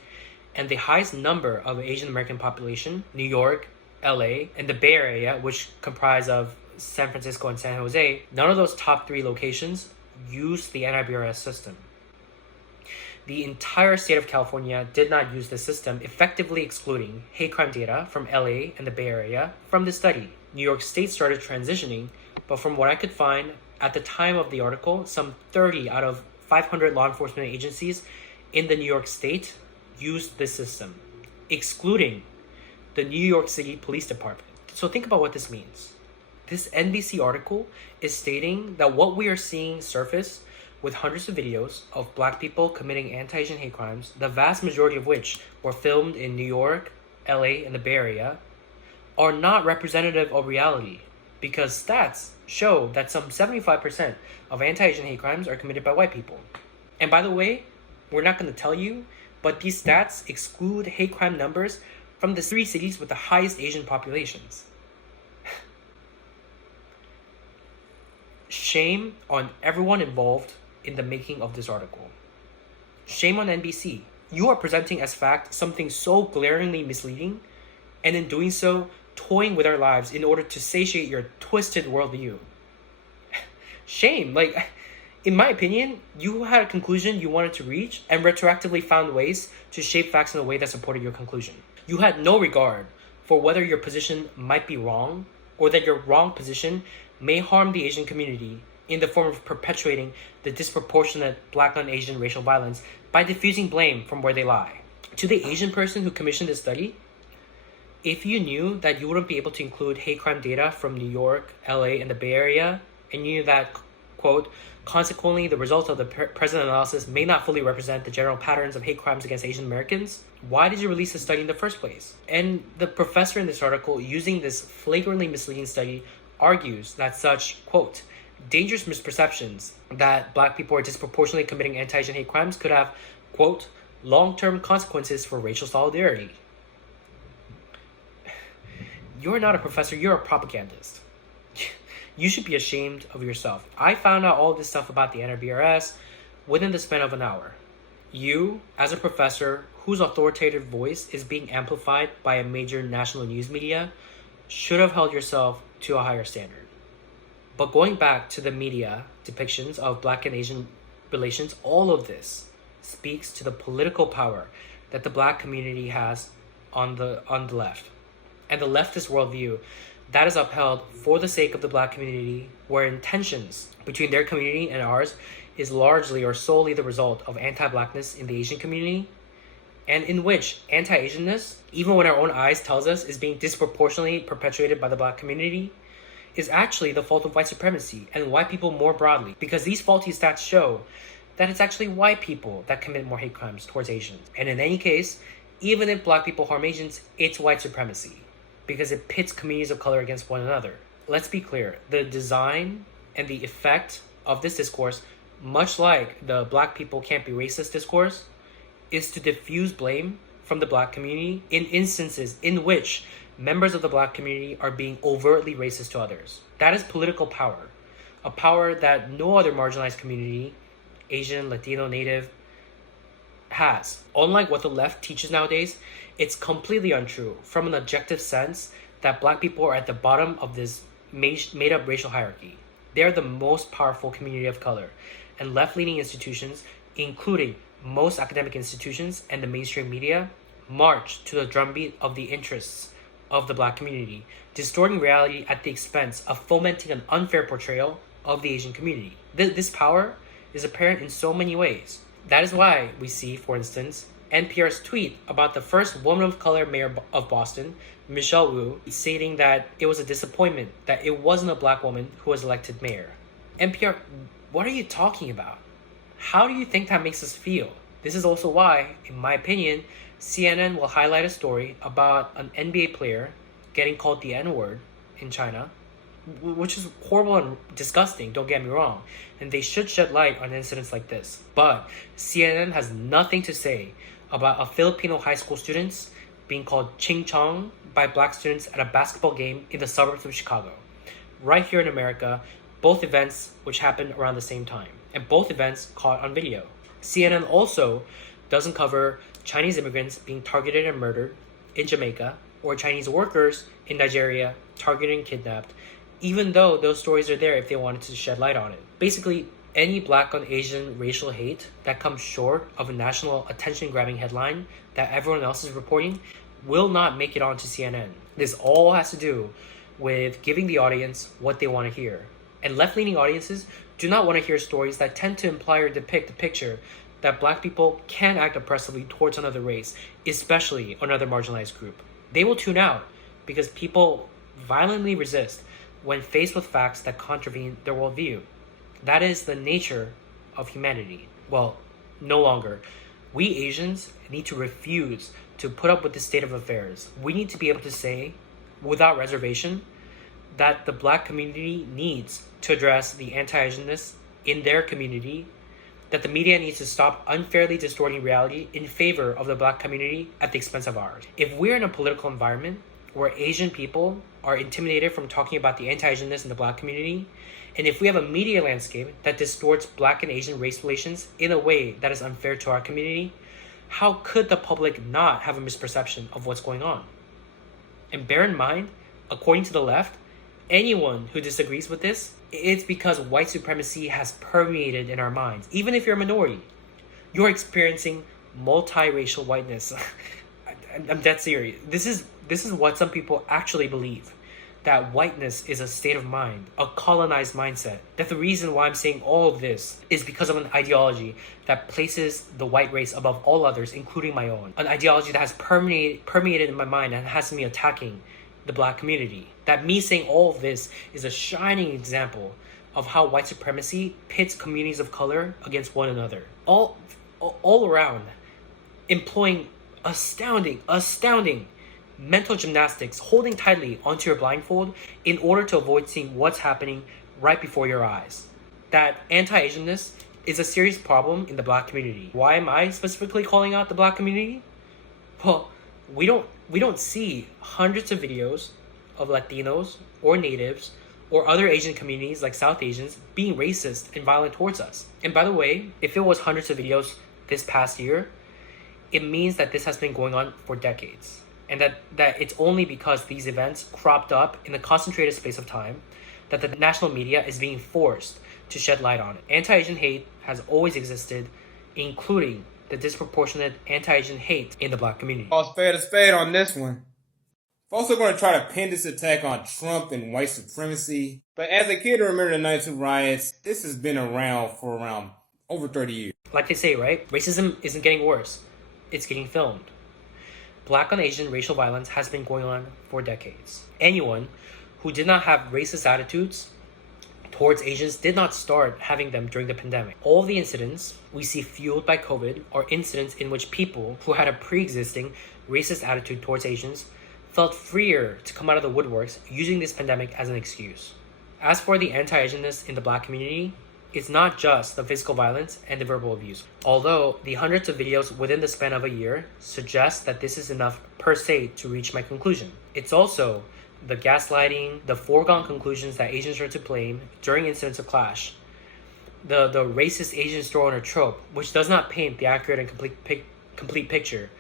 and the highest number of Asian American population, New York, LA, and the Bay Area, which comprise of San Francisco and San Jose, none of those top 3 locations use the NIBRS system. The entire state of California did not use the system, effectively excluding hate crime data from LA and the Bay Area from the study. New York State started transitioning, but from what I could find, at the time of the article, some 30 out of 500 law enforcement agencies in the New York State used this system, excluding the New York City Police Department. So think about what this means. This NBC article is stating that what we are seeing surface with hundreds of videos of black people committing anti-Asian hate crimes, the vast majority of which were filmed in New York, LA, and the Bay Area, are not representative of reality, because stats show that some 75% of anti-Asian hate crimes are committed by white people. And by the way, we're not going to tell you, but these stats exclude hate crime numbers from the 3 cities with the highest Asian populations. Shame on everyone involved in the making of this article. Shame on NBC. You are presenting as fact something so glaringly misleading, and in doing so, toying with our lives in order to satiate your twisted worldview. Shame. In my opinion, you had a conclusion you wanted to reach and retroactively found ways to shape facts in a way that supported your conclusion. You had no regard for whether your position might be wrong or that your wrong position may harm the Asian community in the form of perpetuating the disproportionate black on Asian racial violence by diffusing blame from where they lie. To the Asian person who commissioned this study, if you knew that you wouldn't be able to include hate crime data from New York, LA, and the Bay Area, and you knew that, quote, consequently, the results of the present analysis may not fully represent the general patterns of hate crimes against Asian Americans. Why did you release this study in the first place? And the professor in this article, using this flagrantly misleading study, argues that such, quote, dangerous misperceptions that Black people are disproportionately committing anti-Asian hate crimes could have, quote, long-term consequences for racial solidarity. You're not a professor, you're a propagandist. You should be ashamed of yourself. I found out all this stuff about the NRBRS within the span of an hour. You, as a professor whose authoritative voice is being amplified by a major national news media, should have held yourself to a higher standard. But going back to the media depictions of Black and Asian relations, all of this speaks to the political power that the Black community has on the left. And the leftist worldview that is upheld for the sake of the Black community, where tensions between their community and ours is largely or solely the result of anti-Blackness in the Asian community, and in which anti-Asianness, even when our own eyes tells us is being disproportionately perpetuated by the Black community, is actually the fault of white supremacy and white people more broadly, because these faulty stats show that it's actually white people that commit more hate crimes towards Asians. And in any case, even if Black people harm Asians, it's white supremacy, because it pits communities of color against one another. Let's be clear, the design and the effect of this discourse, much like the Black people can't be racist discourse, is to diffuse blame from the Black community in instances in which members of the Black community are being overtly racist to others. That is political power, a power that no other marginalized community, Asian, Latino, Native, has. Unlike what the left teaches nowadays, it's completely untrue from an objective sense that Black people are at the bottom of this made-up racial hierarchy. They are the most powerful community of color, and left-leaning institutions, including most academic institutions and the mainstream media, march to the drumbeat of the interests of the Black community, distorting reality at the expense of fomenting an unfair portrayal of the Asian community. This power is apparent in so many ways. That is why we see, for instance, NPR's tweet about the first woman of color mayor of Boston, Michelle Wu, stating that it was a disappointment that it wasn't a Black woman who was elected mayor. NPR, what are you talking about? How do you think that makes us feel? This is also why, in my opinion, CNN will highlight a story about an NBA player getting called the N-word in China, which is horrible and disgusting, don't get me wrong, and they should shed light on incidents like this. But CNN has nothing to say about a Filipino high school student being called Ching Chong by Black students at a basketball game in the suburbs of Chicago. Right here in America, both events which happened around the same time, and both events caught on video. CNN also doesn't cover Chinese immigrants being targeted and murdered in Jamaica, or Chinese workers in Nigeria targeted and kidnapped, even though those stories are there if they wanted to shed light on it. Basically, any Black on Asian racial hate that comes short of a national attention-grabbing headline that everyone else is reporting will not make it onto CNN. This all has to do with giving the audience what they want to hear. And left-leaning audiences do not want to hear stories that tend to imply or depict the picture that Black people can act oppressively towards another race, especially another marginalized group. They will tune out because people violently resist when faced with facts that contravene their worldview. That is the nature of humanity. Well, no longer. We Asians need to refuse to put up with this state of affairs. We need to be able to say, without reservation, that the Black community needs to address the anti-Asianness in their community, that the media needs to stop unfairly distorting reality in favor of the Black community at the expense of ours. If we're in a political environment where Asian people are intimidated from talking about the anti-Asianness in the Black community, and if we have a media landscape that distorts Black and Asian race relations in a way that is unfair to our community, how could the public not have a misperception of what's going on? And bear in mind, according to the left, anyone who disagrees with this, it's because white supremacy has permeated in our minds. Even if you're a minority, you're experiencing multiracial whiteness. I'm dead serious. This is what some people actually believe. That whiteness is a state of mind, a colonized mindset. That the reason why I'm saying all of this is because of an ideology that places the white race above all others, including my own. An ideology that has permeated in my mind and has me attacking the Black community. That me saying all of this is a shining example of how white supremacy pits communities of color against one another. All around, employing astounding mental gymnastics, holding tightly onto your blindfold in order to avoid seeing what's happening right before your eyes. That anti-Asianness is a serious problem in the Black community. Why am I specifically calling out the Black community? Well, we don't see hundreds of videos of Latinos or natives or other Asian communities like South Asians being racist and violent towards us. And by the way, if it was hundreds of videos this past year, it means that this has been going on for decades. And that it's only because these events cropped up in a concentrated space of time that the national media is being forced to shed light on it. Anti-Asian hate has always existed, including the disproportionate anti-Asian hate in the Black community. Call spade a spade on this one. Folks are going to try to pin this attack on Trump and white supremacy. But as a kid who remember the 92 riots, this has been around for around over 30 years. Like they say, right? Racism isn't getting worse. It's getting filmed. Black on Asian racial violence has been going on for decades. Anyone who did not have racist attitudes towards Asians did not start having them during the pandemic. All the incidents we see fueled by COVID are incidents in which people who had a pre-existing racist attitude towards Asians felt freer to come out of the woodworks using this pandemic as an excuse. As for the anti-Asianness in the Black community, it's not just the physical violence and the verbal abuse. Although the hundreds of videos within the span of a year suggest that this is enough per se to reach my conclusion. It's also the gaslighting, the foregone conclusions that Asians are to blame during incidents of clash, the racist Asian store owner trope, which does not paint the accurate and complete picture,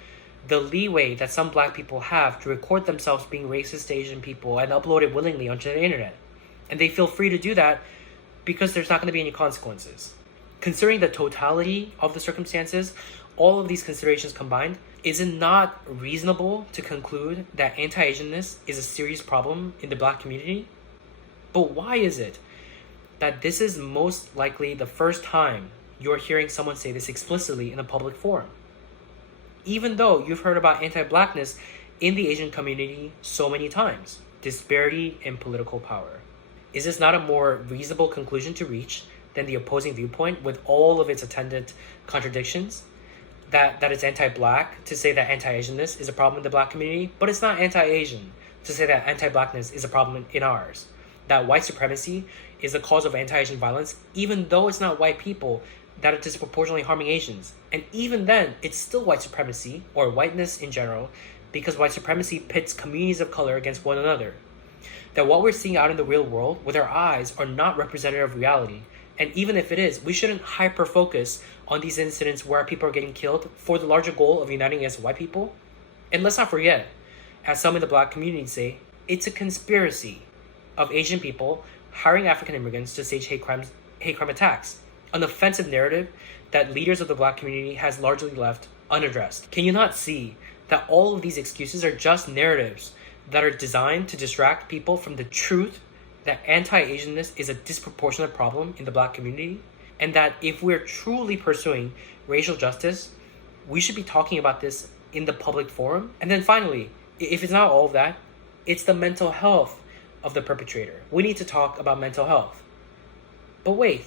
the leeway that some Black people have to record themselves being racist to Asian people and upload it willingly onto the internet. And they feel free to do that because there's not going to be any consequences. Considering the totality of the circumstances, all of these considerations combined, is it not reasonable to conclude that anti-Asianness is a serious problem in the Black community? But why is it that this is most likely the first time you're hearing someone say this explicitly in a public forum? Even though you've heard about anti-Blackness in the Asian community so many times, disparity in political power. Is this not a more reasonable conclusion to reach than the opposing viewpoint with all of its attendant contradictions? That it's anti-Black to say that anti-Asianness is a problem in the Black community, but it's not anti-Asian to say that anti-Blackness is a problem in ours. That white supremacy is the cause of anti-Asian violence, even though it's not white people that are disproportionately harming Asians. And even then, it's still white supremacy, or whiteness in general, because white supremacy pits communities of color against one another. That what we're seeing out in the real world with our eyes are not representative of reality. And even if it is, we shouldn't hyper-focus on these incidents where people are getting killed for the larger goal of uniting against white people. And let's not forget, as some in the Black community say, it's a conspiracy of Asian people hiring African immigrants to stage hate crime attacks, an offensive narrative that leaders of the Black community has largely left unaddressed. Can you not see that all of these excuses are just narratives that are designed to distract people from the truth that anti-Asianness is a disproportionate problem in the Black community? And that if we're truly pursuing racial justice, we should be talking about this in the public forum? And then finally, if it's not all of that, it's the mental health of the perpetrator. We need to talk about mental health. But wait,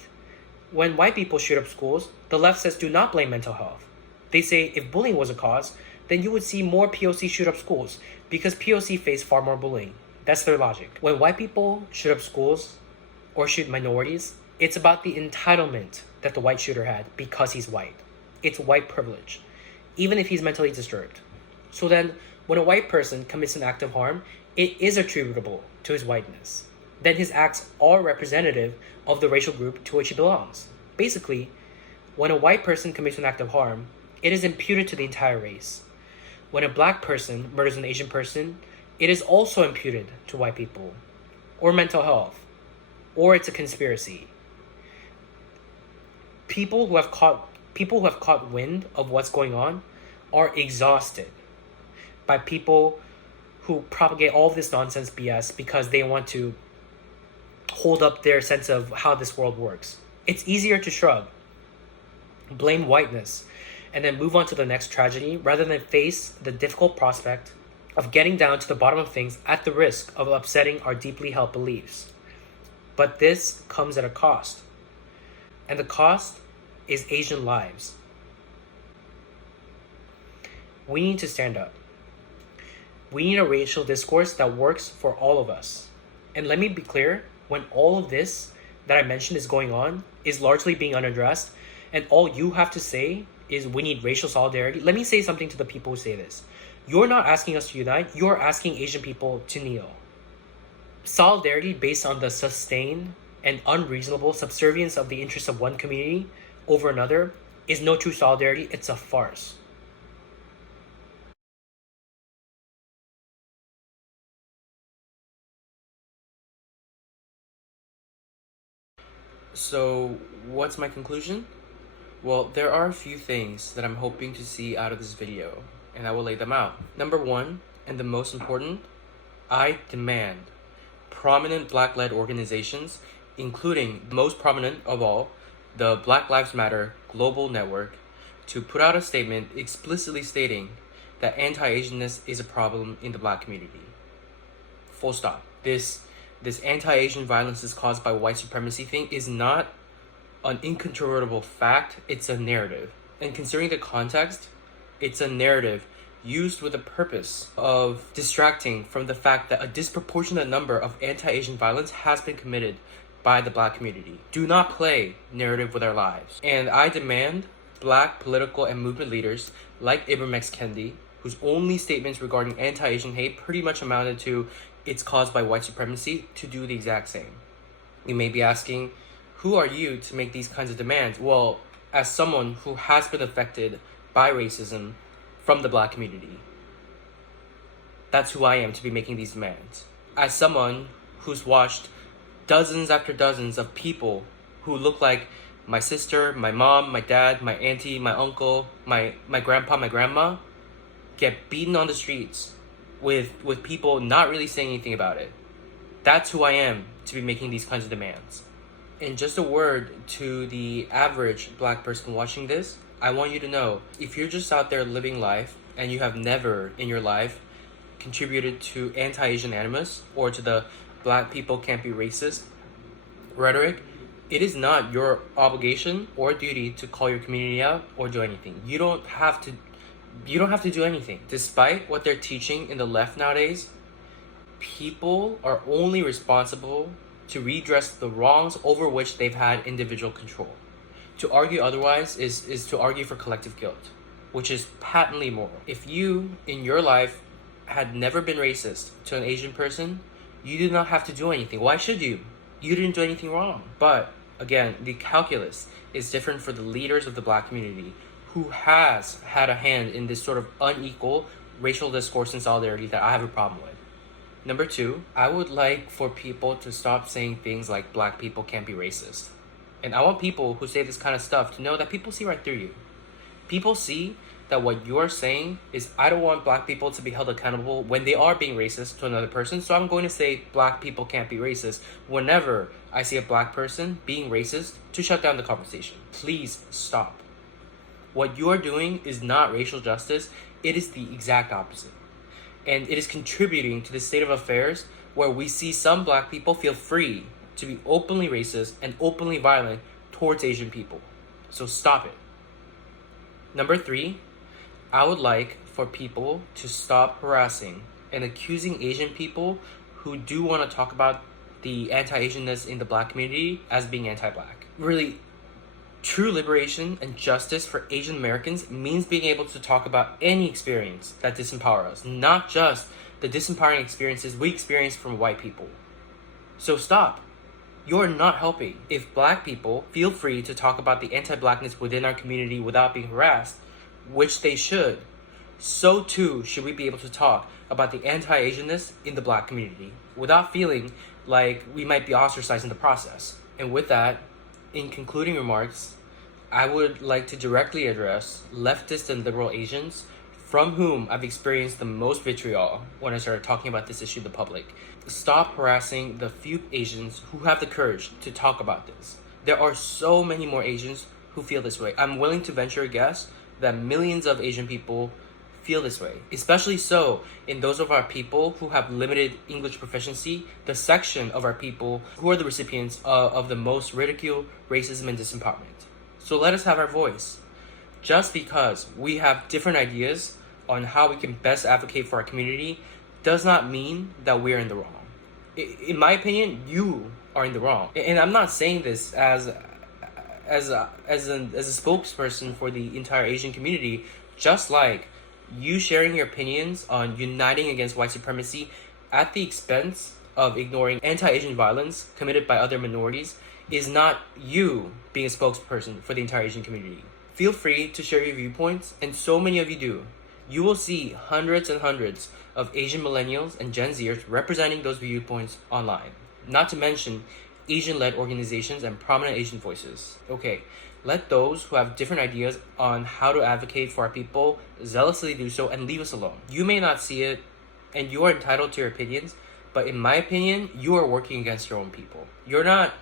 when white people shoot up schools, the left says do not blame mental health. They say if bullying was a cause, then you would see more POC shoot up schools because POC face far more bullying. That's their logic. When white people shoot up schools or shoot minorities, it's about the entitlement that the white shooter had because he's white. It's white privilege, even if he's mentally disturbed. So then, when a white person commits an act of harm, it is attributable to his whiteness. Then his acts are representative of the racial group to which he belongs. Basically, when a white person commits an act of harm, it is imputed to the entire race. When a Black person murders an Asian person, it is also imputed to white people, or mental health, or it's a conspiracy. People who have caught wind of what's going on are exhausted by people who propagate all of this nonsense BS because they want to hold up their sense of how this world works. It's easier to shrug, blame whiteness, and then move on to the next tragedy rather than face the difficult prospect of getting down to the bottom of things at the risk of upsetting our deeply held beliefs. But this comes at a cost. And the cost is Asian lives. We need to stand up. We need a racial discourse that works for all of us. And let me be clear, when all of this that I mentioned is going on, is largely being unaddressed, and all you have to say is we need racial solidarity, let me say something to the people who say this. You're not asking us to unite, you're asking Asian people to kneel. Solidarity based on the sustained and unreasonable subservience of the interests of one community over another is no true solidarity, it's a farce. So, what's my conclusion? Well, there are a few things that I'm hoping to see out of this video, and I will lay them out. Number one, and the most important, I demand prominent Black-led organizations, including the most prominent of all, the Black Lives Matter Global Network, to put out a statement explicitly stating that anti-Asianness is a problem in the Black community. Full stop. This anti-Asian violence is caused by white supremacy thing is not an incontrovertible fact, it's a narrative. And considering the context, it's a narrative used with the purpose of distracting from the fact that a disproportionate number of anti-Asian violence has been committed by the Black community. Do not play narrative with our lives. And I demand Black political and movement leaders like Ibram X. Kendi, whose only statements regarding anti-Asian hate pretty much amounted to it's caused by white supremacy, to do the exact same. You may be asking, who are you to make these kinds of demands? Well, as someone who has been affected by racism from the Black community, that's who I am to be making these demands. As someone who's watched dozens after dozens of people who look like my sister, my mom, my dad, my auntie, my uncle, my grandpa, my grandma, get beaten on the streets with people not really saying anything about it. That's who I am to be making these kinds of demands. And just a word to the average Black person watching this, I want you to know, if you're just out there living life and you have never in your life contributed to anti-Asian animus or to the Black people can't be racist rhetoric, it is not your obligation or duty to call your community out or do anything. You don't have to do anything. Despite what they're teaching in the left nowadays, people are only responsible to redress the wrongs over which they've had individual control. To argue otherwise is to argue for collective guilt, which is patently moral. If you, in your life, had never been racist to an Asian person, you did not have to do anything. Why should you? You didn't do anything wrong. But, again, the calculus is different for the leaders of the Black community who has had a hand in this sort of unequal racial discourse and solidarity that I have a problem with. Number two, I would like for people to stop saying things like Black people can't be racist. And I want people who say this kind of stuff to know that people see right through you. People see that what you're saying is, I don't want Black people to be held accountable when they are being racist to another person, so I'm going to say Black people can't be racist whenever I see a Black person being racist to shut down the conversation. Please stop. What you are doing is not racial justice, it is the exact opposite. And it is contributing to the state of affairs where we see some Black people feel free to be openly racist and openly violent towards Asian people. So stop it. Number three, I would like for people to stop harassing and accusing Asian people who do want to talk about the anti-Asianness in the Black community as being anti-Black. Really, true liberation and justice for Asian Americans means being able to talk about any experience that disempower us, not just the disempowering experiences we experience from white people. So stop. You're not helping. If Black people feel free to talk about the anti-Blackness within our community without being harassed, which they should, so too should we be able to talk about the anti-Asianness in the Black community without feeling like we might be ostracized in the process. And with that, in concluding remarks, I would like to directly address leftist and liberal Asians from whom I've experienced the most vitriol when I started talking about this issue in the public. Stop harassing the few Asians who have the courage to talk about this. There are so many more Asians who feel this way. I'm willing to venture a guess that millions of Asian people feel this way, especially so in those of our people who have limited English proficiency, the section of our people who are the recipients of the most ridicule, racism, and disempowerment. So let us have our voice. Just because we have different ideas on how we can best advocate for our community does not mean that we're in the wrong. In my opinion, you are in the wrong. And I'm not saying this as a spokesperson for the entire Asian community, just like you sharing your opinions on uniting against white supremacy at the expense of ignoring anti-Asian violence committed by other minorities is not you being a spokesperson for the entire Asian community. Feel free to share your viewpoints, and so many of you do. You will see hundreds and hundreds of Asian millennials and Gen Zers representing those viewpoints online. Not to mention Asian-led organizations and prominent Asian voices. Okay, let those who have different ideas on how to advocate for our people zealously do so and leave us alone. You may not see it, and you are entitled to your opinions, but in my opinion, you are working against your own people. You're not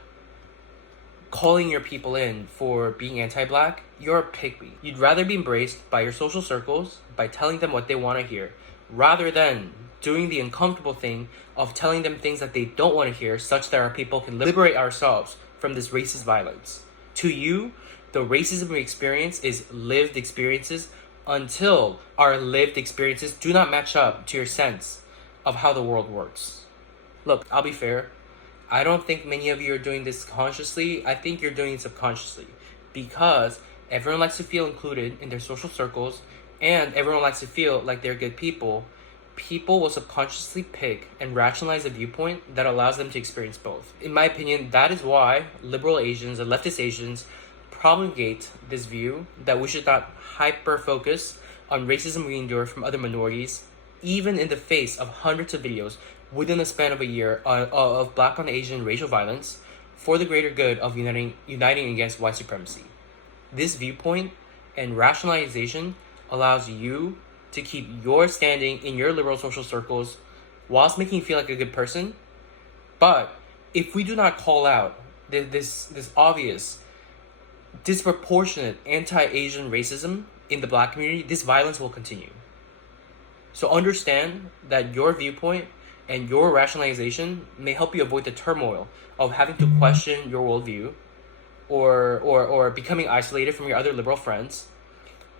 calling your people in for being anti-Black. You're a pygmy. You'd rather be embraced by your social circles by telling them what they want to hear, rather than doing the uncomfortable thing of telling them things that they don't want to hear, such that our people can liberate ourselves from this racist violence. To you, the racism we experience is lived experiences until our lived experiences do not match up to your sense of how the world works. Look, I'll be fair. I don't think many of you are doing this consciously. I think you're doing it subconsciously, because everyone likes to feel included in their social circles, and everyone likes to feel like they're good people. People will subconsciously pick and rationalize a viewpoint that allows them to experience both. In my opinion, that is why liberal Asians and leftist Asians promulgate this view that we should not hyper-focus on racism we endure from other minorities, even in the face of hundreds of videos within the span of a year of Black on Asian racial violence for the greater good of uniting against white supremacy. This viewpoint and rationalization allows you to keep your standing in your liberal social circles whilst making you feel like a good person. But if we do not call out this obvious, disproportionate anti-Asian racism in the Black community, this violence will continue. So understand that your viewpoint and your rationalization may help you avoid the turmoil of having to question your worldview or becoming isolated from your other liberal friends.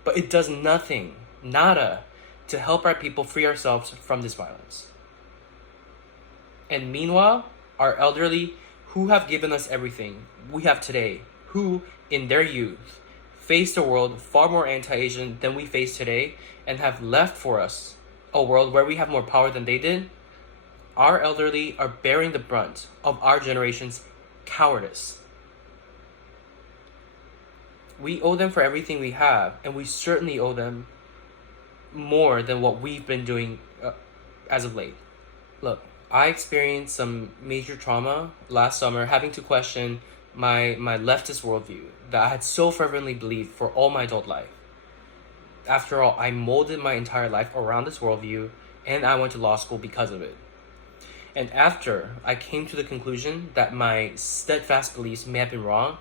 But it does nothing, nada, to help our people free ourselves from this violence. And meanwhile, our elderly, who have given us everything we have today, who, in their youth, faced a world far more anti-Asian than we face today, and have left for us a world where we have more power than they did, our elderly are bearing the brunt of our generation's cowardice. We owe them for everything we have, and we certainly owe them more than what we've been doing as of late. Look, I experienced some major trauma last summer having to question my leftist worldview that I had so fervently believed for all my adult life. After all, I molded my entire life around this worldview, and I went to law school because of it. And after I came to the conclusion that my steadfast beliefs may have been wrong,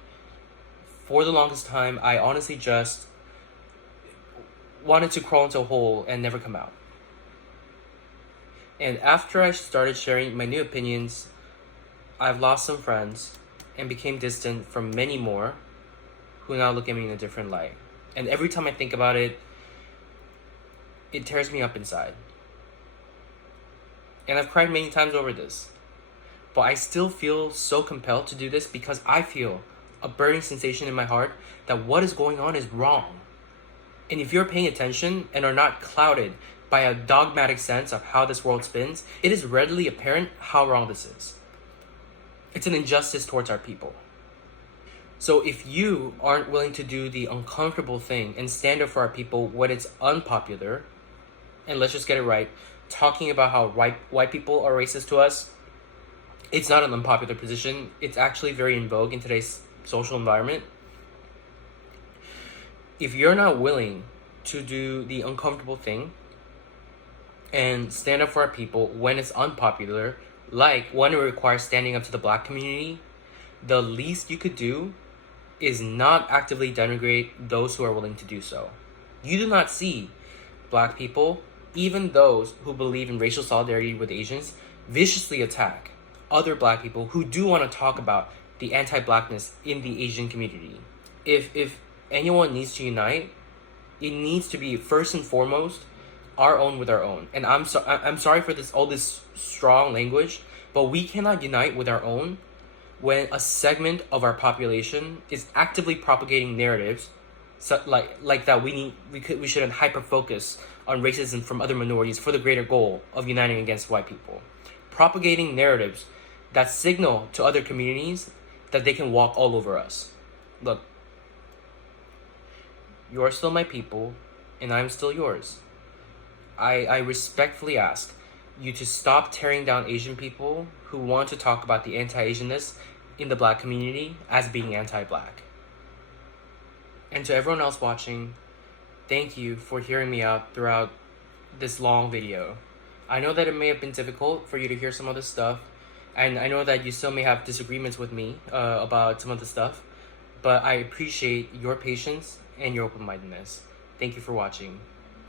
for the longest time, I honestly just wanted to crawl into a hole and never come out. And after I started sharing my new opinions, I've lost some friends and became distant from many more who now look at me in a different light. And every time I think about it, it tears me up inside. And I've cried many times over this. But I still feel so compelled to do this because I feel a burning sensation in my heart that what is going on is wrong. And if you're paying attention and are not clouded by a dogmatic sense of how this world spins, it is readily apparent how wrong this is. It's an injustice towards our people. So if you aren't willing to do the uncomfortable thing and stand up for our people when it's unpopular, and let's just get it right, talking about how white people are racist to us, it's not an unpopular position. It's actually very in vogue in today's social environment. If you're not willing to do the uncomfortable thing and stand up for our people when it's unpopular, like when it requires standing up to the Black community, the least you could do is not actively denigrate those who are willing to do so. You do not see Black people, even those who believe in racial solidarity with Asians, viciously attack other Black people who do want to talk about the anti-Blackness in the Asian community. If anyone needs to unite, it needs to be first and foremost our own with our own. And I'm sorry for all this strong language, but we cannot unite with our own when a segment of our population is actively propagating narratives like that we shouldn't hyper focus on racism from other minorities for the greater goal of uniting against white people. Propagating narratives that signal to other communities that they can walk all over us. Look, you are still my people, and I'm still yours. I respectfully ask you to stop tearing down Asian people who want to talk about the anti-Asianness in the Black community as being anti-Black. And to everyone else watching, thank you for hearing me out throughout this long video. I know that it may have been difficult for you to hear some of this stuff, and I know that you still may have disagreements with me about some of the stuff, but I appreciate your patience and your open-mindedness. Thank you for watching.